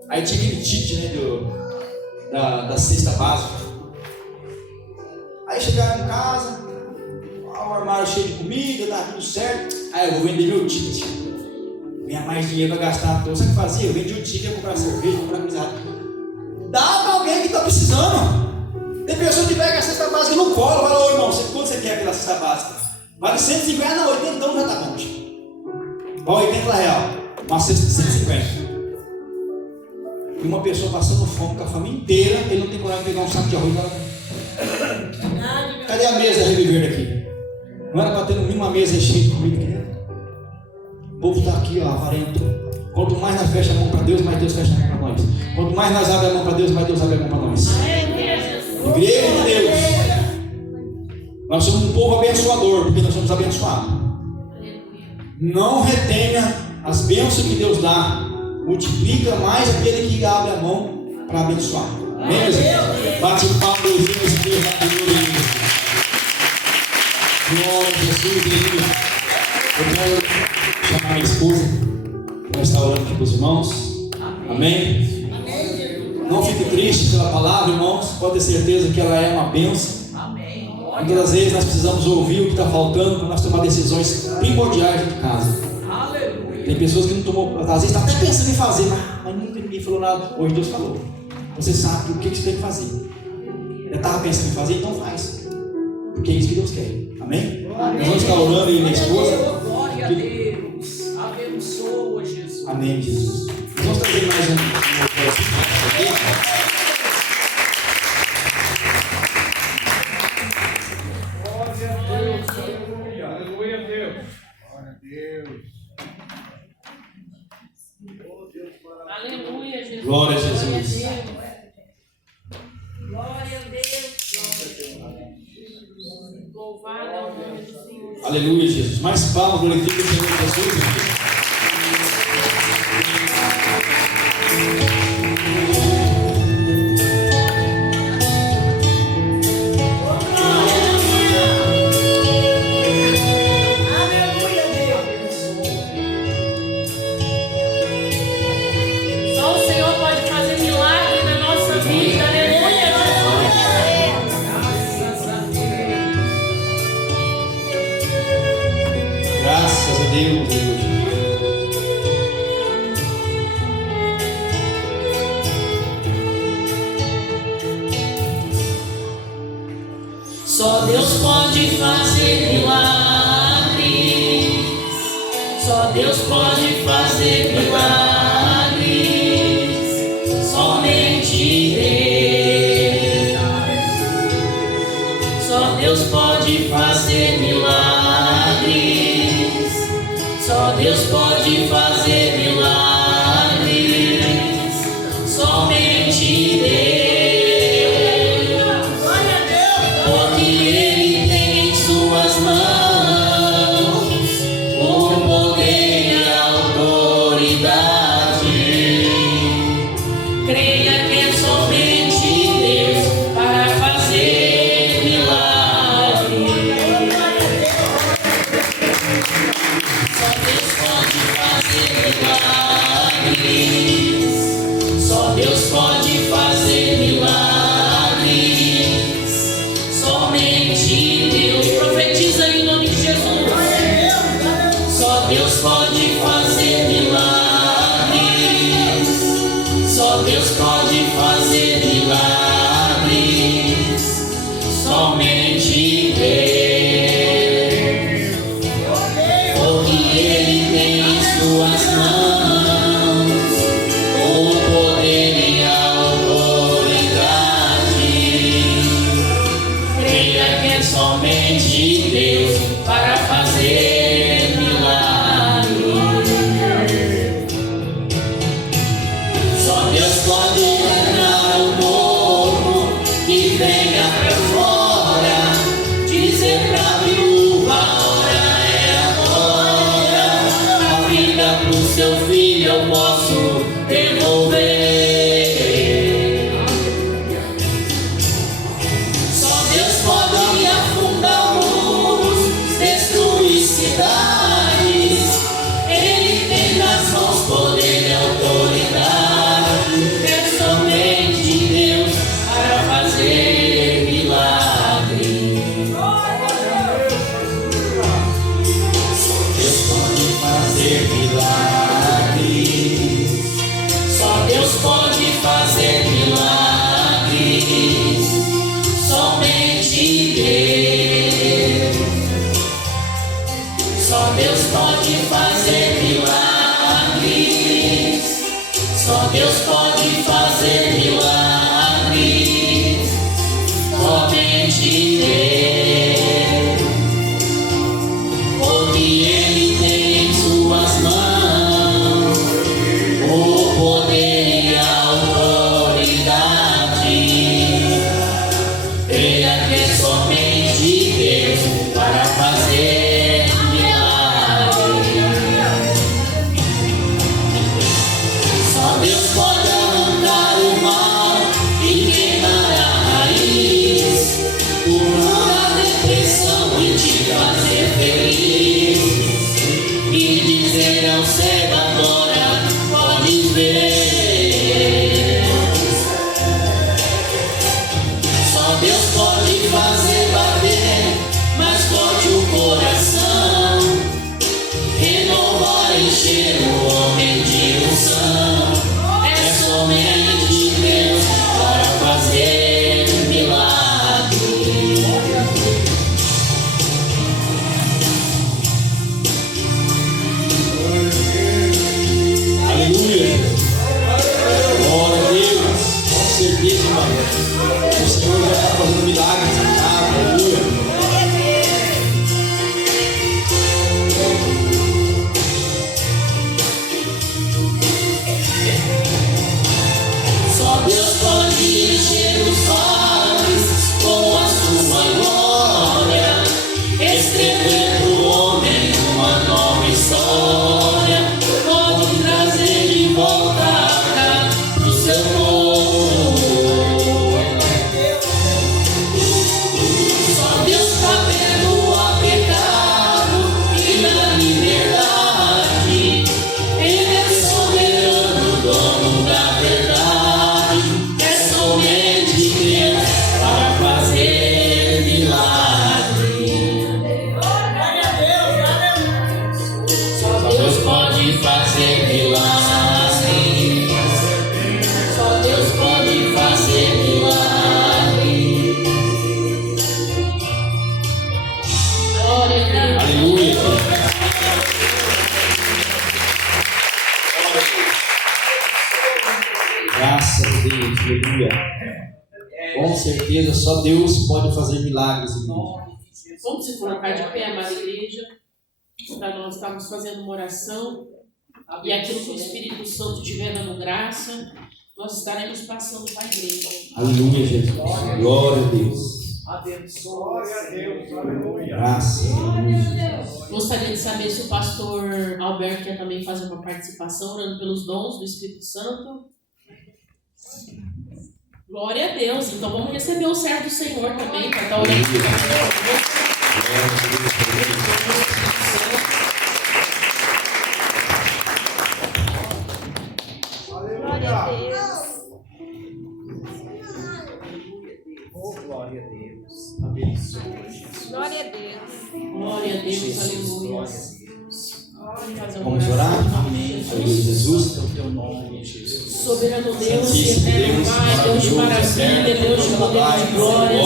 Aí tinha aquele ticket, né, da cesta básica. Aí chegava em casa, o armário cheio de comida, tá tudo certo. Aí eu vou vender meu ticket, ganhar mais dinheiro para gastar. Então, sabe o que fazia? Eu vendia o ticket, ia comprar cerveja, comprar coisa. Dá para alguém que está precisando. Tem pessoa que pega a cesta básica no colo e fala: ô irmão, quanto você quer pela cesta básica? Vale 150, não, 80, então já tá bom. Vale 80 real, uma cesta de 150. E uma pessoa passando fome com a família inteira, ele não tem coragem de pegar um saco de arroz e falar: cadê a mesa reviver daqui? Não era para ter no mínimo uma mesa cheia de comida aqui dentro? O povo está aqui, ó, avarento. Quanto mais nós fechamos a mão para Deus, mais Deus fecha a mão para nós. Quanto mais nós abrimos a mão para Deus, mais Deus abre a mão para nós. Igreja de Deus, nós somos um povo abençoador, porque nós somos abençoados. Não retenha as bênçãos que Deus dá, multiplica mais aquele que abre a mão para abençoar. Amém? Bate o papo do Deus nesse Deus maravilhoso. Glória a Jesus, querido. Eu quero chamar minha esposa para estar orando aqui para os irmãos. Amém? Não fique triste pela palavra, irmãos. Pode ter certeza que ela é uma bênção. Muitas das vezes nós precisamos ouvir o que está faltando para nós tomar decisões primordiais de casa. Tem pessoas que não tomou, às vezes está até pensando em fazer, mas nunca ninguém falou nada. Hoje Deus falou. Você sabe o que você tem que fazer. Já estava pensando em fazer, então faz. Porque é isso que Deus quer. Amém? Nós vamos estar orando e minha esposa. Glória a Deus. Abençoa, Jesus. Amém, Jesus. Vamos trazer mais um. Aleluia, Deus. Aleluia, Jesus. Glória a Jesus. Glória a Deus. Louvado é o nome do Senhor. Aleluia, Jesus. Mais palmas, glorifica o Senhor Jesus. Só o Senhor pode fazer milagre na nossa vida. Aleluia, Graças a Deus, Deus. Só Deus pode fazer milagres. Só Deus pode fazer milagres. Somente Deus. Só Deus pode fazer milagres. Só Deus pode fazer milagres. Só Deus pode fazer milagres, somente Deus, porque Ele tem em suas mãos o poder e a autoridade. Creia que é somente Deus para fazer milagres. Só Deus pode levar o povo que venha pra fora, dizer pra viúva, a hora é agora. A vida pro seu filho eu posso devolver. Só Deus pode afundar muros, destruir cidades. Ele tem nas mãos poder e autoridade. É somente Deus para fazer milagres. Só Deus pode fazer milagres. Só Deus pode fazer milagres. Somente Deus. Só Deus pode fazer milagres. Só Deus pode fazer milagres. Somente Deus. Porque Ele tem em suas mãos o poder e a autoridade. Creia que é somente Deus para fazer milagres. Só Deus pode arrancar o mal e queimar a raiz, curar a depressão e te fazer feliz, e dizer ao cego agora podes ver. Só Deus pode fazer bater mais forte o coração, renovar e encher o homem de unção. É somente Deus para fazer milagres. Aleluia. Glória a Deus. Com certeza, irmão. O Senhor já está fazendo milagres nessa casa. Aleluia. Só Deus pode encher os vales com a sua glória, escrever pro homem uma nova história, pode trazer de volta a casa pro seu povo. Só Deus tá vendo o pecado e na liberdade. Ele é soberano, dono da verdade. É somente Deus para fazer milagres. Só Deus pode fazer milagres. Só Deus pode fazer milagres. Glória a Deus. Aleluia. Graças a Deus. Aleluia. Com certeza, só Deus pode fazer milagres, irmão. Vamos se colocar de pé, amada igreja, para nós estarmos fazendo uma oração, e aquilo que o Espírito Santo estiver dando graça, nós estaremos passando para a igreja. Aleluia, Jesus. Glória a Deus. Abençoe a Deus. Graças a Deus. Gostaria de saber se o pastor Alberto quer também fazer uma participação, orando pelos dons do Espírito Santo. Glória a Deus. Então vamos receber o servo do Senhor também, para estar orando pelo Glória a Deus. Glória a Deus. Abençoa, Jesus. Glória a Deus. Glória a Deus, aleluia. Glória a Deus. Vamos orar? Amém. Senhor Jesus. O teu nome, Jesus. Soberano Deus e Santíssimo eterno Deus, Pai, Deus de maravilha, Deus de poder e de glórias.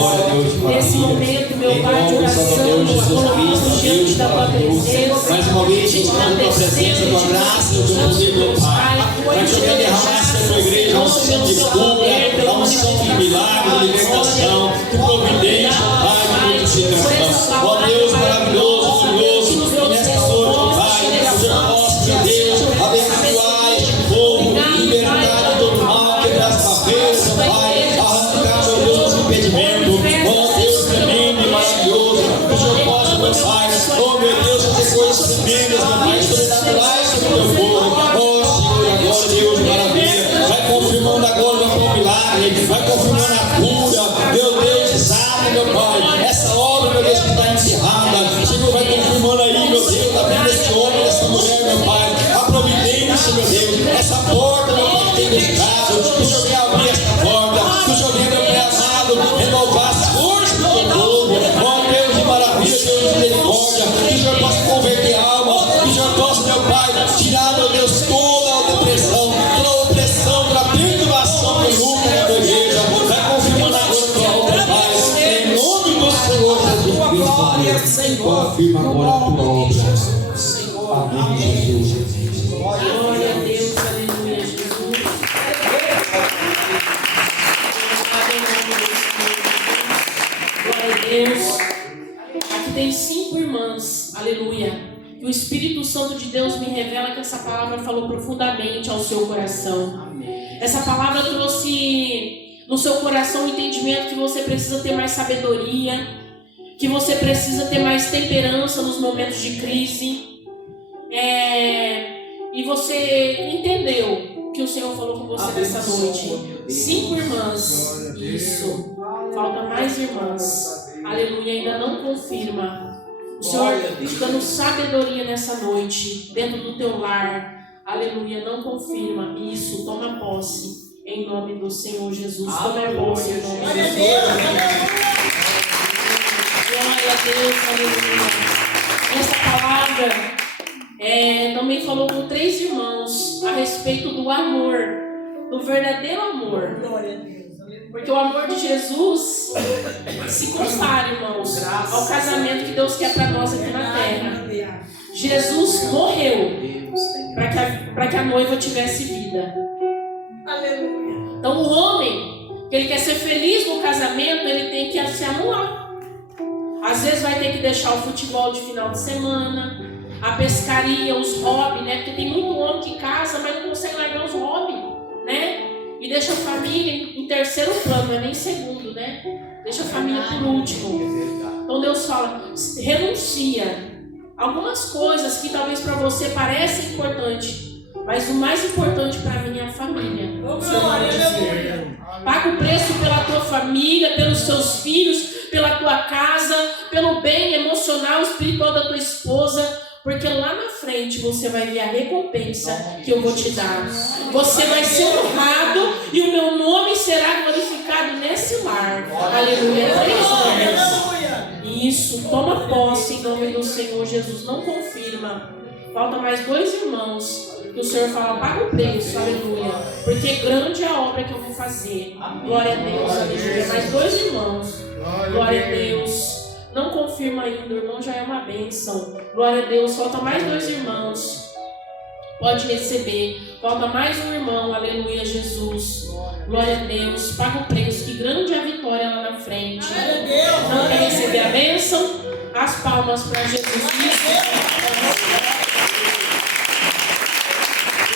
Nesse momento, meu Pai, de oração, colocamos diante da tua presença. Mais uma vez, buscando tua presença, tua graça, o teu poder, meu Pai. Para que eu venha derramar sobre a tua igreja uma unção de cura, uma unção de milagre, de libertação, de providência, Pai, de multiplicação. Ó Deus maravilhoso, glorioso, nesta noite, meu Pai, o Senhor possa, meu Deus, abençoar este povo, libertar de todo mal, quebrar as cabeças, Pai, arrancar, meu Deus, os impedimentos. Ó Deus tremendo e maravilhoso, que o Senhor possa, meu Pai, oh meu Deus, fazer coisas tremendas, meu Pai, sobrenaturais sobre o teu povo. Ó Senhor, agora, Deus de maravilha, vai confirmando agora o teu milagre, vai confirmando a cura, meu Deus, exato, meu Pai, essa obra, meu Deus, que está encerrada, Senhor, vai confirmando aí, meu Deus, a vida desse homem, dessa mulher, meu Pai, a providência, meu Deus, essa porta, meu Pai, que tem deixado, que o Senhor venha abrir essa porta, que o Senhor venha, meu Pai amado, renovar as forças do teu povo. Ó Deus de maravilha, Deus de misericórdia, que o Senhor possa converter almas, que o Senhor possa, meu Pai, tirar, meu Deus, toda a depressão, toda a opressão, toda a perturbação que nunca na tua igreja. Vai confirmando agora tua obra, Pai, em nome do Senhor Jesus Cristo. Confirma agora a tua obra. Amém, Jesus. Glória a Deus, aleluia, Jesus. Glória a Deus. Aqui tem 5 irmãs, aleluia. E o Espírito Santo de Deus me revela que essa palavra falou profundamente ao seu coração. Essa palavra trouxe no seu coração o entendimento que você precisa ter mais sabedoria, que você precisa ter mais temperança nos momentos de crise. E você entendeu que o Senhor falou com você nessa noite. 5 irmãs. Isso. Falta mais irmãs. Aleluia. Ainda não confirma. O Senhor te dando sabedoria nessa noite, dentro do teu lar. Aleluia. Não confirma. Isso. Toma posse. Em nome do Senhor Jesus. Toma posse em nome de Jesus. Glória a Deus. Aleluia. Essa palavra também falou com 3 irmãos a respeito do amor, do verdadeiro amor. Porque o amor de Jesus se compara, irmãos, ao casamento que Deus quer para nós aqui na terra. Jesus morreu para que a noiva tivesse vida. Então o homem, que ele quer ser feliz no casamento, ele tem que se anular. Às vezes vai ter que deixar o futebol de final de semana, a pescaria, os hobbies, né? Porque tem muito homem que casa, mas não consegue largar os hobbies, né? E deixa a família em terceiro plano, não é nem segundo, né? Deixa a família por último. Então Deus fala, renuncia. Algumas coisas que talvez para você parecem importantes, mas o mais importante para mim é a família. Paga o preço pela tua família, pelos teus filhos, pela tua casa, pelo bem emocional, espiritual da tua esposa. Porque lá na frente você vai ver a recompensa que eu vou te dar. Você vai ser honrado e o meu nome será glorificado nesse lar. Aleluia. 3 homens. Isso, toma posse em nome do Senhor Jesus. Não confirma. Falta mais 2 irmãos. Que o Senhor fala, paga o preço, aleluia. Porque grande é a obra que eu vou fazer. Glória a Deus, aleluia. Mais 2 irmãos. Glória a Deus. Não confirma ainda, o irmão já é uma bênção. Glória a Deus. Falta mais 2 irmãos. Pode receber. Falta mais um irmão. Aleluia, Jesus. Glória a Deus. Paga o preço. Que grande é a vitória lá na frente. Não quer receber a bênção? As palmas para Jesus.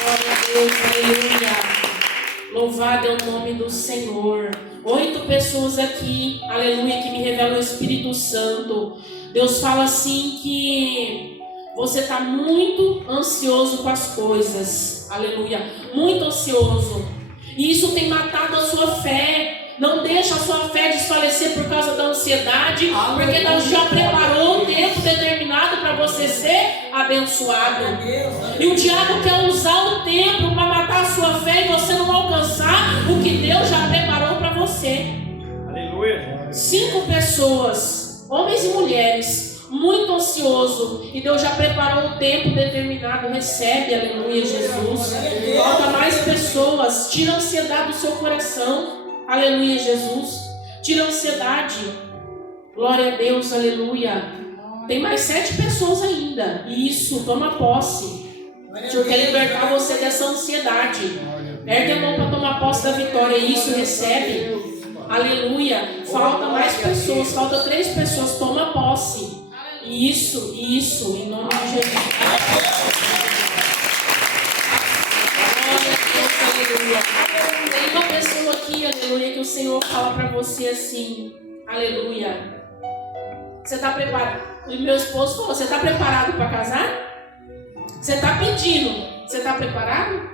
Glória a Deus. Aleluia. Louvado é o nome do Senhor. 8 pessoas aqui, aleluia, que me revelam o Espírito Santo. Deus fala assim que você está muito ansioso com as coisas, aleluia, muito ansioso. E isso tem matado a sua fé. Não deixa a sua fé desfalecer por causa da ansiedade, porque Deus já preparou um tempo determinado para você ser abençoado. E o diabo quer usar o tempo para matar a sua fé e você não alcançar o que Deus já preparou para você. Aleluia. 5 pessoas, homens e mulheres, muito ansioso, e Deus já preparou o tempo determinado. Recebe, aleluia, Jesus. Falta mais pessoas. Tira a ansiedade do seu coração, aleluia, Jesus. Tira a ansiedade. Glória a Deus, aleluia. Tem mais 7 pessoas ainda. Isso, toma posse. O Senhor quer libertar você dessa ansiedade. Ergue a mão para tomar posse da vitória. Isso, recebe. Aleluia. Falta mais pessoas. Falta 3 pessoas. Toma posse. Isso, em nome de Jesus. Glória a Deus, aleluia. Tem uma pessoa aqui, aleluia, que o Senhor fala para você assim. Aleluia. Você está preparado? E meu esposo falou: você está preparado para casar? Você está pedindo. Você está preparado?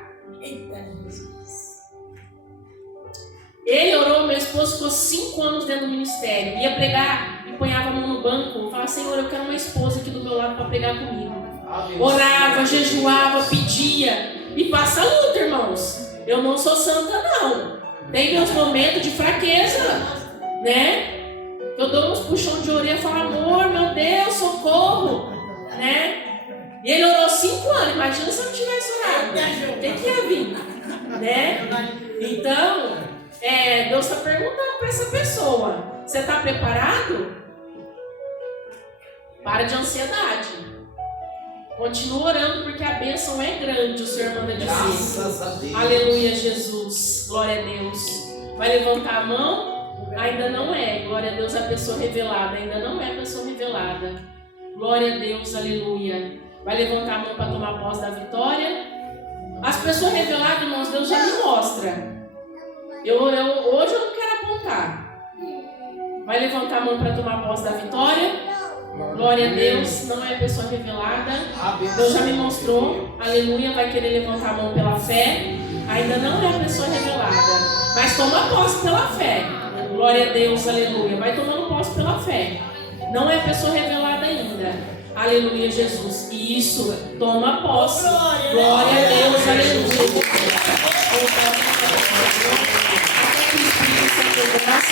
Ele orou, meu esposo ficou 5 anos dentro do ministério. Ia pregar, empunhava a mão no banco, falava: Senhor, eu quero uma esposa aqui do meu lado para pregar comigo. Orava, jejuava, pedia. E passa a luta, irmãos. Eu não sou santa, não. Tem meus momentos de fraqueza, né? Eu dou uns puxões de orelha e falo: amor, meu Deus, socorro, né? E ele orou 5 anos. Imagina se eu não tivesse orado. O que ia vir, né? Então, Deus está perguntando para essa pessoa: você está preparado? Para de ansiedade. Continua orando, porque a bênção é grande, o Senhor manda dizer. Graças a Deus. Aleluia, Jesus. Glória a Deus. Vai levantar a mão? Ainda não é. Glória a Deus, a pessoa revelada. Ainda não é a pessoa revelada. Glória a Deus, aleluia. Vai levantar a mão para tomar posse da vitória. As pessoas reveladas, irmãos, Deus já me mostra. Hoje eu não quero apontar. Vai levantar a mão para tomar posse da vitória. Glória a Deus, não é a pessoa revelada. Deus já me mostrou. Aleluia, vai querer levantar a mão pela fé. Ainda não é a pessoa revelada, mas toma posse pela fé. Glória a Deus, aleluia. Vai tomando posse pela fé. Não é a pessoa revelada ainda. Aleluia, Jesus. E isso, toma posse. Glória a Deus, aleluia.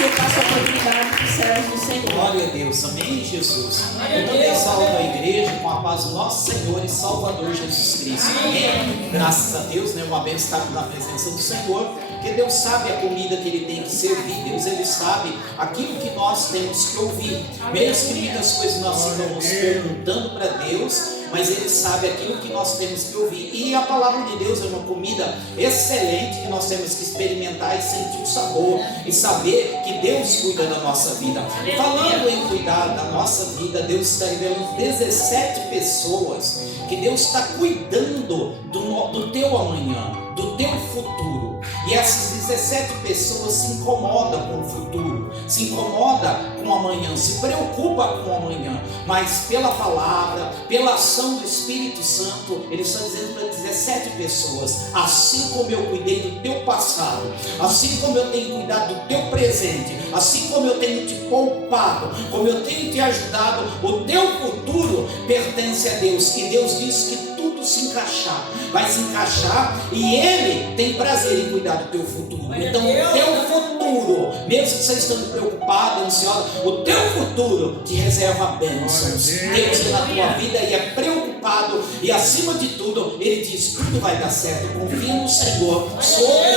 Eu passo a oportunidade para os servos do Senhor. Glória a Deus, amém, Jesus. Eu também salvo a igreja com a paz do nosso Senhor e Salvador Jesus Cristo. Amém. Graças a Deus, né? Uma bênção estar na presença do Senhor, porque Deus sabe a comida que Ele tem que servir. Deus, Ele sabe aquilo que nós temos que ouvir. Mesmo que muitas coisas nós ficamos perguntando para Deus, mas Ele sabe aquilo que nós temos que ouvir. E a palavra de Deus é uma comida excelente que nós temos que experimentar e sentir o sabor e saber que Deus cuida da nossa vida. E falando em cuidar da nossa vida, Deus está revelando 17 pessoas que Deus está cuidando do teu amanhã, do teu futuro. E essas 17 pessoas se incomodam com o futuro, se incomodam com o amanhã, se preocupam com o amanhã, mas pela palavra, pela ação do Espírito Santo, Ele está dizendo para 17 pessoas: assim como eu cuidei do teu passado, assim como eu tenho cuidado do teu presente, assim como eu tenho te poupado, como eu tenho te ajudado, o teu futuro pertence a Deus. E Deus diz que tudo se encaixar, vai se encaixar, e Ele tem prazer em cuidar do teu futuro. Então o teu futuro, mesmo que você esteja preocupado, ansioso, o teu futuro te reserva bênçãos. Deus é na tua vida e é preocupado, e acima de tudo Ele diz: tudo vai dar certo, confia no Senhor sobre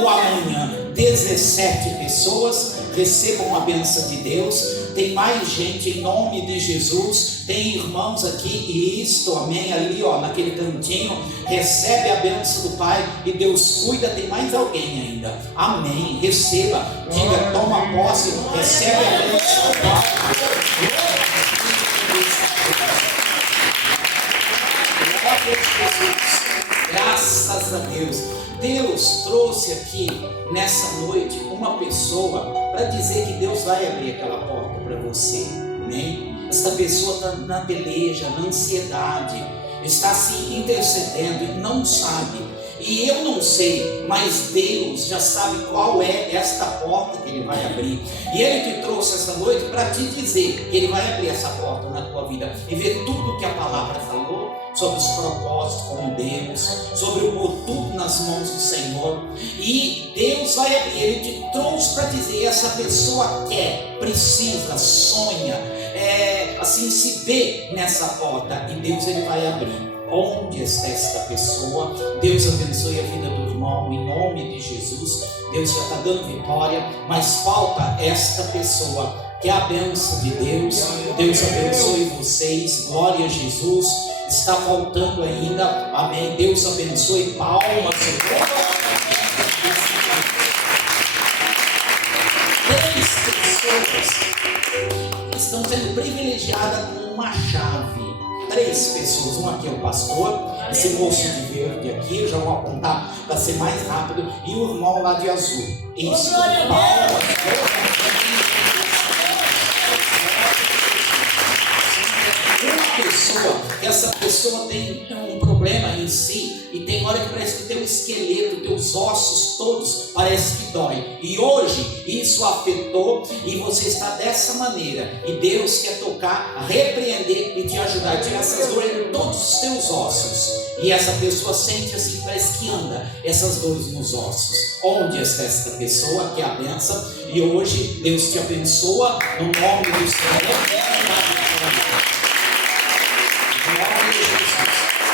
o amanhã. 17 pessoas recebam a bênção de Deus. Tem mais gente em nome de Jesus. Tem irmãos aqui, e isto, amém, ali ó, naquele cantinho, recebe a bênção do Pai e Deus cuida. Tem mais alguém ainda, amém, receba, diga, toma posse, recebe a bênção do Pai. Graças a Deus. Deus trouxe aqui nessa noite uma pessoa para dizer que Deus vai abrir aquela porta para você, amém? Esta pessoa está na peleja, na ansiedade, está se intercedendo e não sabe. E eu não sei, mas Deus já sabe qual é esta porta que Ele vai abrir. E Ele te trouxe essa noite para te dizer que Ele vai abrir essa porta na tua vida e ver tudo que a palavra falou sobre os propósitos com Deus, sobre o pôr tudo nas mãos do Senhor. E Deus vai abrir. Ele te trouxe para dizer: essa pessoa quer, precisa, sonha, assim, se vê nessa porta, e Deus ele vai abrir. Onde está esta pessoa? Deus abençoe a vida do irmão, em nome de Jesus. Deus já está dando vitória, mas falta esta pessoa, que é a bênção de Deus. Deus abençoe vocês, glória a Jesus. Está faltando ainda, amém. Deus abençoe, palmas. Três pessoas estão sendo privilegiadas com uma chave. Três pessoas, um aqui é o pastor, esse moço de verde aqui, eu já vou apontar para ser mais rápido, e o irmão lá de azul. Isso, palmas. Uma pessoa, essa pessoa tem um problema em si, e tem hora que parece que teu esqueleto, teus ossos todos parece que dói, e hoje isso afetou e você está dessa maneira, e Deus quer tocar, repreender e te ajudar a tirar essas dores de todos os teus ossos. E essa pessoa sente assim, parece que anda essas dores nos ossos. Onde está esta pessoa, que é a bênção, e hoje Deus te abençoa no nome do Senhor.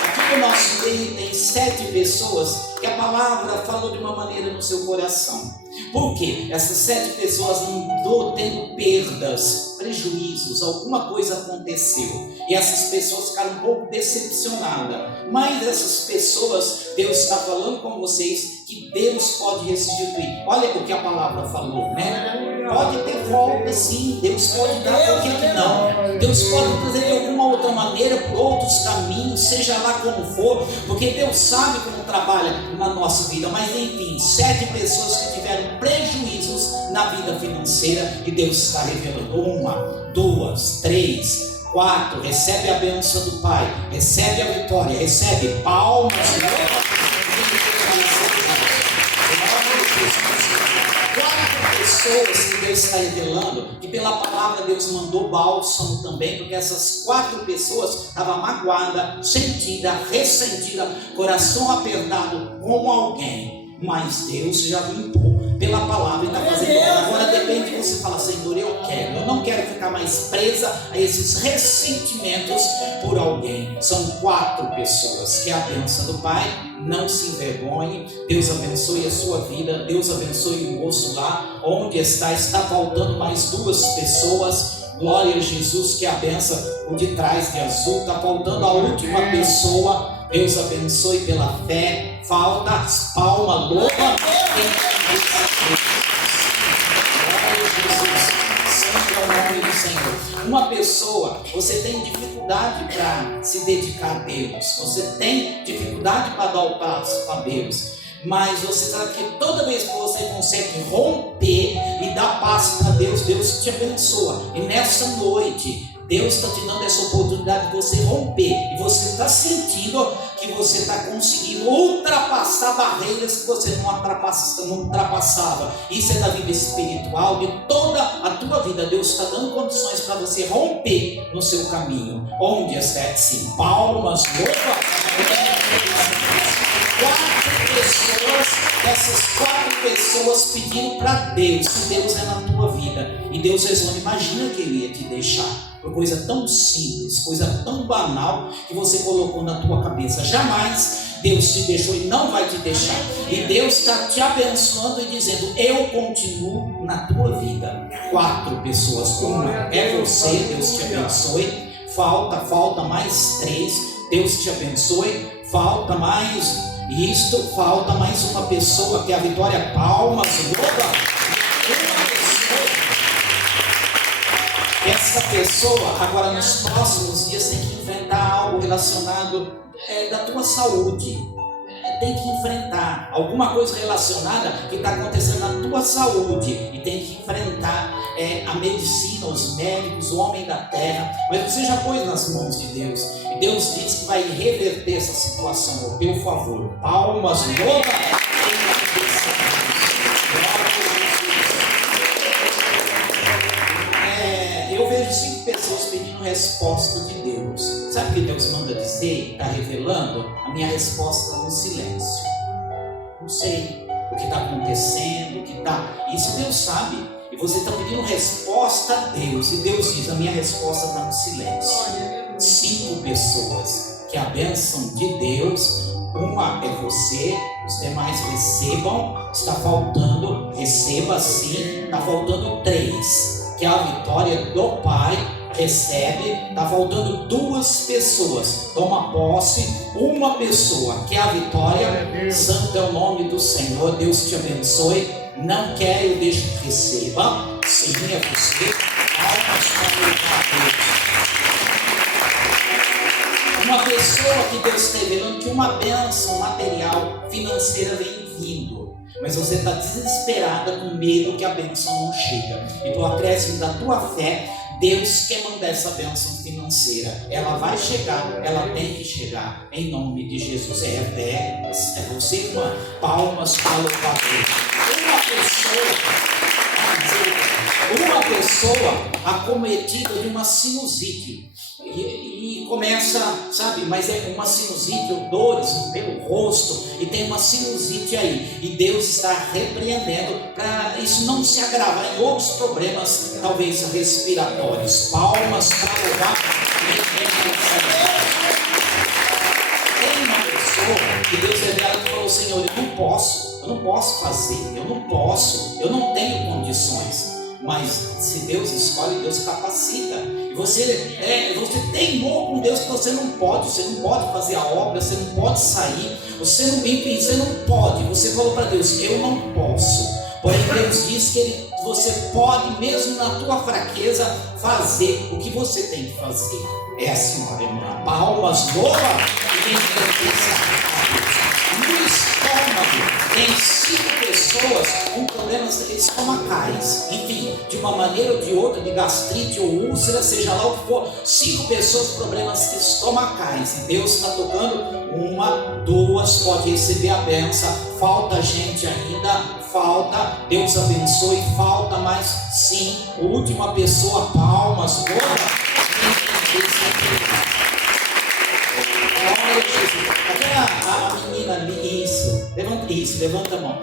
Aqui no nosso meio tem 7 pessoas que a palavra falou de uma maneira no seu coração. Por quê? Essas 7 pessoas andou tendo perdas, prejuízos, alguma coisa aconteceu. E essas pessoas ficaram um pouco decepcionadas. Mas essas pessoas, Deus está falando com vocês que Deus pode restituir. Olha o que a palavra falou, né? Pode ter volta sim, Deus pode dar, por que não? Deus pode trazer de alguma outra maneira, por outros caminhos, seja lá como for, porque Deus sabe como trabalha na nossa vida. Mas enfim, 7 pessoas que tiveram prejuízos na vida financeira, e Deus está revelando. 1, 2, 3, 4, recebe a bênção do Pai, recebe a vitória, recebe palmas. 4 pessoas que Deus está revelando, e pela palavra Deus mandou bálsamo também, porque essas 4 pessoas estavam magoadas, sentidas, ressentidas, coração apertado com alguém, mas Deus já limpou pela palavra e está fazendo. Agora depende de você falar: Senhor, eu não quero ficar mais presa a esses ressentimentos por alguém. São 4 pessoas, que é a bênção do Pai. Não se envergonhe. Deus abençoe a sua vida. Deus abençoe o moço lá onde está faltando mais 2 pessoas. Glória a Jesus, que é a bênção. O de trás de azul, está faltando a última pessoa. Deus abençoe pela fé. Falta as palmas, louva. Uma pessoa, você tem dificuldade para se dedicar a Deus, você tem dificuldade para dar o passo para Deus, mas você sabe que toda vez que você consegue romper e dar passo para Deus, Deus te abençoa. E nessa noite Deus está te dando essa oportunidade de você romper, e você está sentindo que você está conseguindo ultrapassar barreiras que você não ultrapassava. Isso é da vida espiritual, de toda a tua vida. Deus está dando condições para você romper no seu caminho. Onde está? Sim, palmas, louva. 4 pessoas, essas 4 pessoas pediram para Deus, se Deus é na tua vida, e Deus resolve. Imagina que Ele ia te deixar por coisa tão simples, coisa tão banal que você colocou na tua cabeça. Jamais Deus te deixou e não vai te deixar. E Deus está te abençoando e dizendo: eu continuo na tua vida. 4 pessoas, uma é você, Deus te abençoe. Falta mais 3, Deus te abençoe. Falta mais isto, falta mais uma pessoa, que é a Vitória. Palmas, louva. Essa pessoa agora nos próximos dias tem que enfrentar algo relacionado da tua saúde. Tem que enfrentar alguma coisa relacionada que está acontecendo na tua saúde, e tem que enfrentar a medicina, os médicos, o homem da terra. Mas você já pôs nas mãos de Deus, e Deus diz que vai reverter essa situação ao teu favor. Palmas, louva. Eu vejo 5 pessoas pedindo resposta de Deus. Sabe o que Deus manda dizer? Está revelando? A minha resposta no silêncio. Não sei o que está acontecendo, o que está. Isso Deus sabe. E você está pedindo resposta a Deus. E Deus diz: a minha resposta está no silêncio. 5 pessoas que a bênção de Deus, uma é você, os demais recebam. Está faltando, receba sim. Está faltando 3, que é a vitória do Pai. Recebe, está faltando 2 pessoas. Toma posse, uma pessoa, que é a vitória. Santo é o nome do Senhor. Deus te abençoe. Não quero, deixa que receba. Sim, é você. Palmas para louvar a Deus. Uma pessoa que Deus está revelando que uma bênção material, financeira vem vindo. Mas você está desesperada, com medo que a bênção não chega. E pelo acréscimo da tua fé, Deus quer mandar essa bênção financeira. Ela vai chegar, ela tem que chegar, em nome de Jesus. É você, irmã. Palmas para louvar a Deus. Uma pessoa acometida de uma sinusite. E começa, sabe, mas é uma sinusite ou dores pelo rosto, e tem uma sinusite aí, e Deus está repreendendo para isso não se agravar em outros problemas, talvez respiratórios. Palmas para louvar. Tem uma pessoa que Deus revela que falou: Senhor, eu não posso fazer, eu não tenho condições. Mas se Deus escolhe, Deus capacita. E você teimou com Deus que você não pode fazer a obra, você não pode sair, você não pode. Você falou para Deus: eu não posso. Porém Deus diz que você pode, mesmo na tua fraqueza, fazer o que você tem que fazer. É a senhora, irmã. Palmas, louva. No estômago tem 5 pessoas com problemas estomacais, enfim, de uma maneira ou de outra, de gastrite ou úlcera, seja lá o que for. 5 pessoas com problemas estomacais, e Deus está tocando. 1, 2, pode receber a benção. Falta gente ainda, falta. Deus abençoe. Falta mais 5. Última pessoa, palmas, a menina ali, levanta a mão.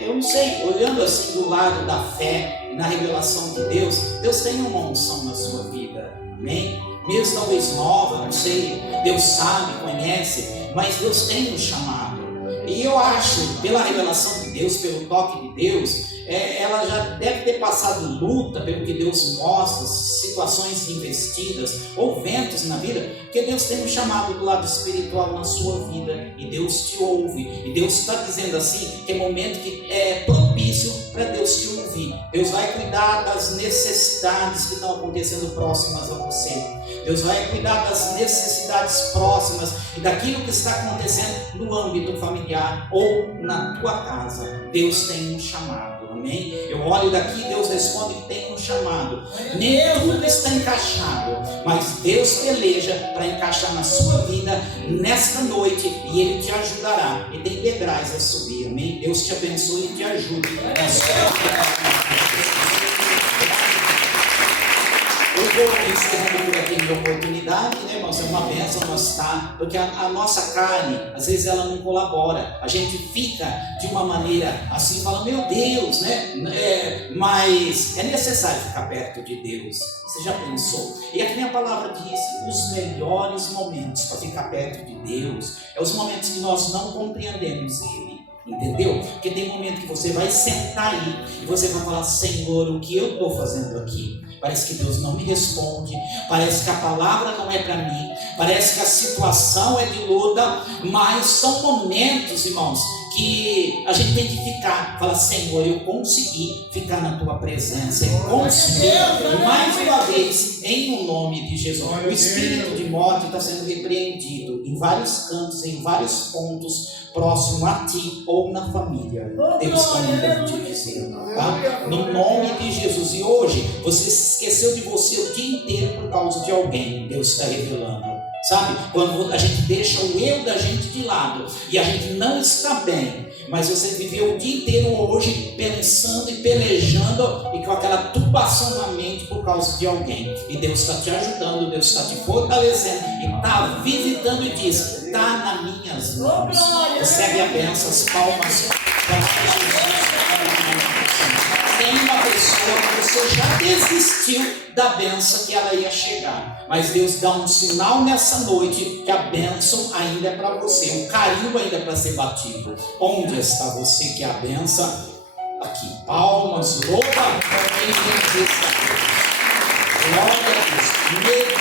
Eu não sei, olhando assim do lado da fé, na revelação de Deus, Deus tem uma unção na sua vida, amém? Mesmo talvez nova, não sei, Deus sabe, conhece, mas Deus tem um chamado. E eu acho, pela revelação de Deus, pelo toque de Deus, ela já deve ter passado luta, pelo que Deus mostra, situações investidas ou ventos na vida, porque Deus tem um chamado do lado espiritual na sua vida, e Deus te ouve, e Deus está dizendo assim, que é momento que é propício para Deus te ouvir. Deus vai cuidar das necessidades que estão acontecendo próximas a você. Deus vai cuidar das necessidades próximas e daquilo que está acontecendo no âmbito familiar ou na tua casa. Deus tem um chamado, amém? Eu olho daqui, Deus responde que tem um chamado. Nem tudo está encaixado, mas Deus peleja para encaixar na sua vida nesta noite, e Ele te ajudará. E tem degraus a subir, amém? Deus te abençoe e te ajude na sua vida. Eu vou encerrando por aqui minha oportunidade, né, irmãos? É uma bênção nós estar, porque a nossa carne, às vezes ela não colabora. A gente fica de uma maneira assim, fala, meu Deus, né? Mas é necessário ficar perto de Deus. Você já pensou? E aqui a palavra diz, os melhores momentos para ficar perto de Deus é os momentos que nós não compreendemos Ele. Entendeu? Porque tem momento que você vai sentar aí e você vai falar, Senhor, o que eu estou fazendo aqui? Parece que Deus não me responde, parece que a palavra não é para mim, parece que a situação é de luta, mas são momentos, irmãos, que a gente tem que ficar, fala, Senhor, eu consegui ficar na tua presença, eu consegui, mais uma vez, em o nome de Jesus. O espírito de morte está sendo repreendido em vários cantos, em vários pontos, próximo a ti ou na família. Deus está mandando te dizer, tá? No nome de Jesus. E hoje você se esqueceu de você o dia inteiro por causa de alguém. Deus está revelando. Sabe? Quando a gente deixa o eu da gente de lado e a gente não está bem, mas você viveu o dia inteiro hoje pensando e pelejando e com aquela turbação na mente por causa de alguém. E Deus está te ajudando, Deus está te fortalecendo e está visitando e diz, está nas minhas mãos. Recebe a bênção, as palmas para Jesus. Tem uma pessoa pessoa já desistiu da bênção que ela ia chegar. Mas Deus dá um sinal nessa noite que a bênção ainda é para você, o carimbo ainda é para ser batido. Onde está você que é a bênção? Aqui, palmas, louva, glória a Deus. Medo,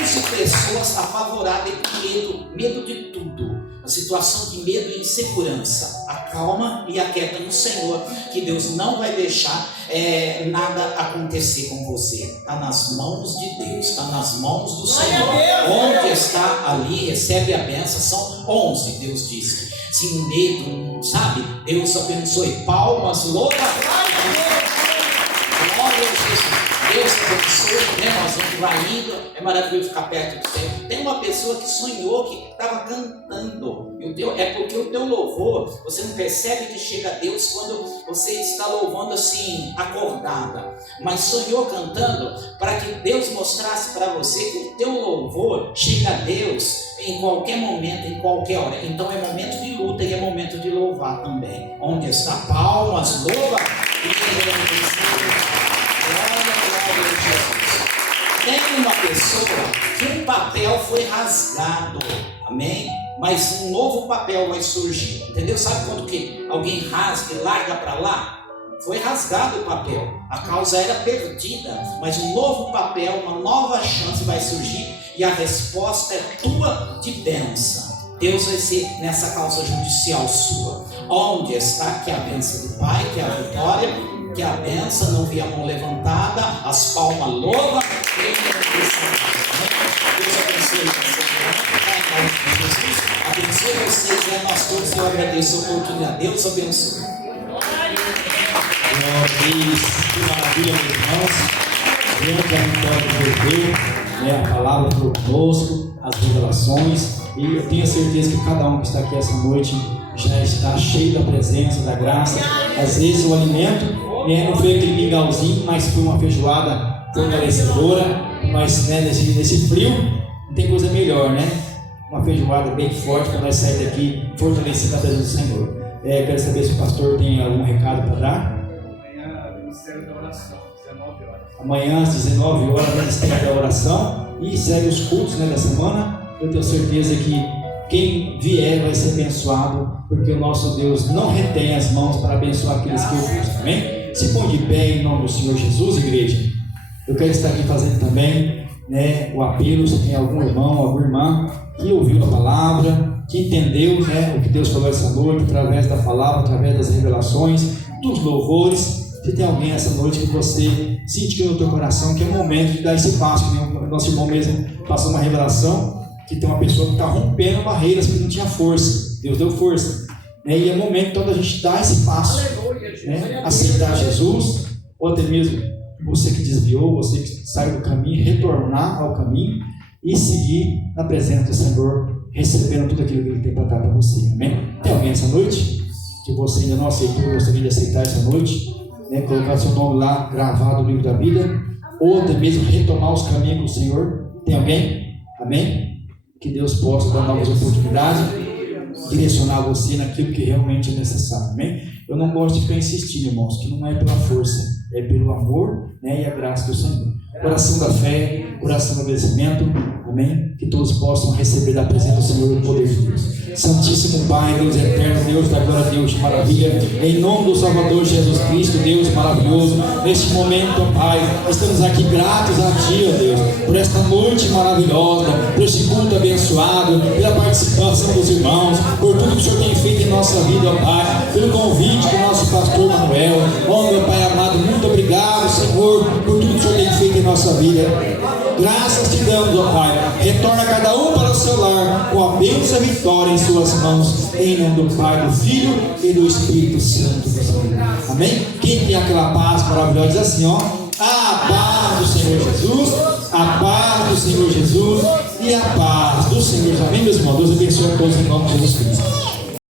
11 pessoas apavoradas com medo de tudo. A situação de medo e insegurança. Acalma e aquieta no Senhor, que Deus não vai deixar nada acontecer com você. Está nas mãos de Deus, está nas mãos do Senhor. Onde está ali, recebe a bênção. São 11, Deus disse. Sem medo, sabe? Deus abençoe. Palmas, louva. Glória a Jesus. Deus abençoe, né? Nós vamos lá indo, é maravilhoso ficar perto do Senhor. Tem uma pessoa que sonhou que estava cantando, é porque o teu louvor, você não percebe que chega a Deus quando você está louvando assim, acordada, mas sonhou cantando para que Deus mostrasse para você que o teu louvor chega a Deus em qualquer momento, em qualquer hora. Então é momento de luta e é momento de louvar também. Onde está palmas, louva e tem uma pessoa que um papel foi rasgado, amém? Mas um novo papel vai surgir, entendeu? Sabe quando que alguém rasga e larga para lá? Foi rasgado o papel, a causa era perdida, mas um novo papel, uma nova chance vai surgir e a resposta é tua de bênção. Deus vai ser nessa causa judicial sua. Onde está que a bênção do Pai, que é a vitória, que a bênção, não vi a mão levantada, as palmas louva. Deus abençoe Jesus, abençoe vocês, nós todos, eu agradeço a oportunidade. Deus abençoe. Glória a Deus, que maravilha, meus irmãos. Diante da vitória de Deus, a palavra foi conosco, as revelações, e eu tenho certeza que cada um que está aqui essa noite já está cheio da presença, da graça. Às vezes o alimento não foi aquele mingauzinho, mas foi uma feijoada fortalecedora. Mas nesse frio não tem coisa melhor, né? Uma feijoada bem forte para nós sair daqui fortalecidos na presença do Senhor. Quero saber se o pastor tem algum recado para dar. Amanhã, Ministério da Oração, 19 horas. Amanhã às 19 horas, Ministério da Oração. E segue os cultos da semana. Eu tenho certeza que quem vier vai ser abençoado, porque o nosso Deus não retém as mãos para abençoar aqueles que o buscam. Amém? Se põe de pé em nome do Senhor Jesus, igreja. Eu quero estar aqui fazendo também o apelo, se tem algum irmão, alguma irmã que ouviu a palavra, que entendeu o que Deus falou essa noite, através da palavra, através das revelações, dos louvores. Se tem alguém essa noite que você sente no teu coração que é o momento de dar esse passo, que o nosso irmão mesmo passou uma revelação, que tem uma pessoa que está rompendo barreiras que não tinha força. Deus deu força. E é o momento então da gente dar esse passo, aceitar Jesus, ou até mesmo você que desviou, você que saiu do caminho, retornar ao caminho e seguir na presença do Senhor, recebendo tudo aquilo que Ele tem para dar para você. Amém? Tem alguém essa noite que você ainda não aceitou, gostaria de aceitar essa noite, colocar seu nome lá gravado no livro da vida, ou até mesmo retomar os caminhos do Senhor? Tem alguém? Amém? Que Deus possa dar novas oportunidades, direcionar você naquilo que realmente é necessário. Amém? Eu não gosto de ficar insistindo, irmãos, que não é pela força, é pelo amor, e a graça do Senhor. Oração da fé, oração do agradecimento. Amém? Que todos possam receber da presença do Senhor o poder de Deus. Santíssimo Pai, Deus eterno, Deus da glória, Deus de maravilha, em nome do Salvador Jesus Cristo, Deus maravilhoso, neste momento, Pai, estamos aqui gratos a Ti, ó Deus, por esta noite maravilhosa, por este culto abençoado, pela participação dos irmãos, por tudo que o Senhor tem feito em nossa vida, ó Pai, pelo convite do nosso pastor Manuel. Ó meu Pai amado, muito obrigado, Senhor, por tudo que o Senhor tem feito em nossa vida. Graças te damos, ó Pai. Retorna cada um para o seu lar com a bênção e a vitória em suas mãos, em nome do Pai, do Filho e do Espírito Santo. Amém? Quem tem aquela paz maravilhosa diz assim, ó: a paz do Senhor Jesus, a paz do Senhor Jesus e a paz do Senhor. Amém, meus irmãos? Deus abençoe a todos em nome de Jesus Cristo.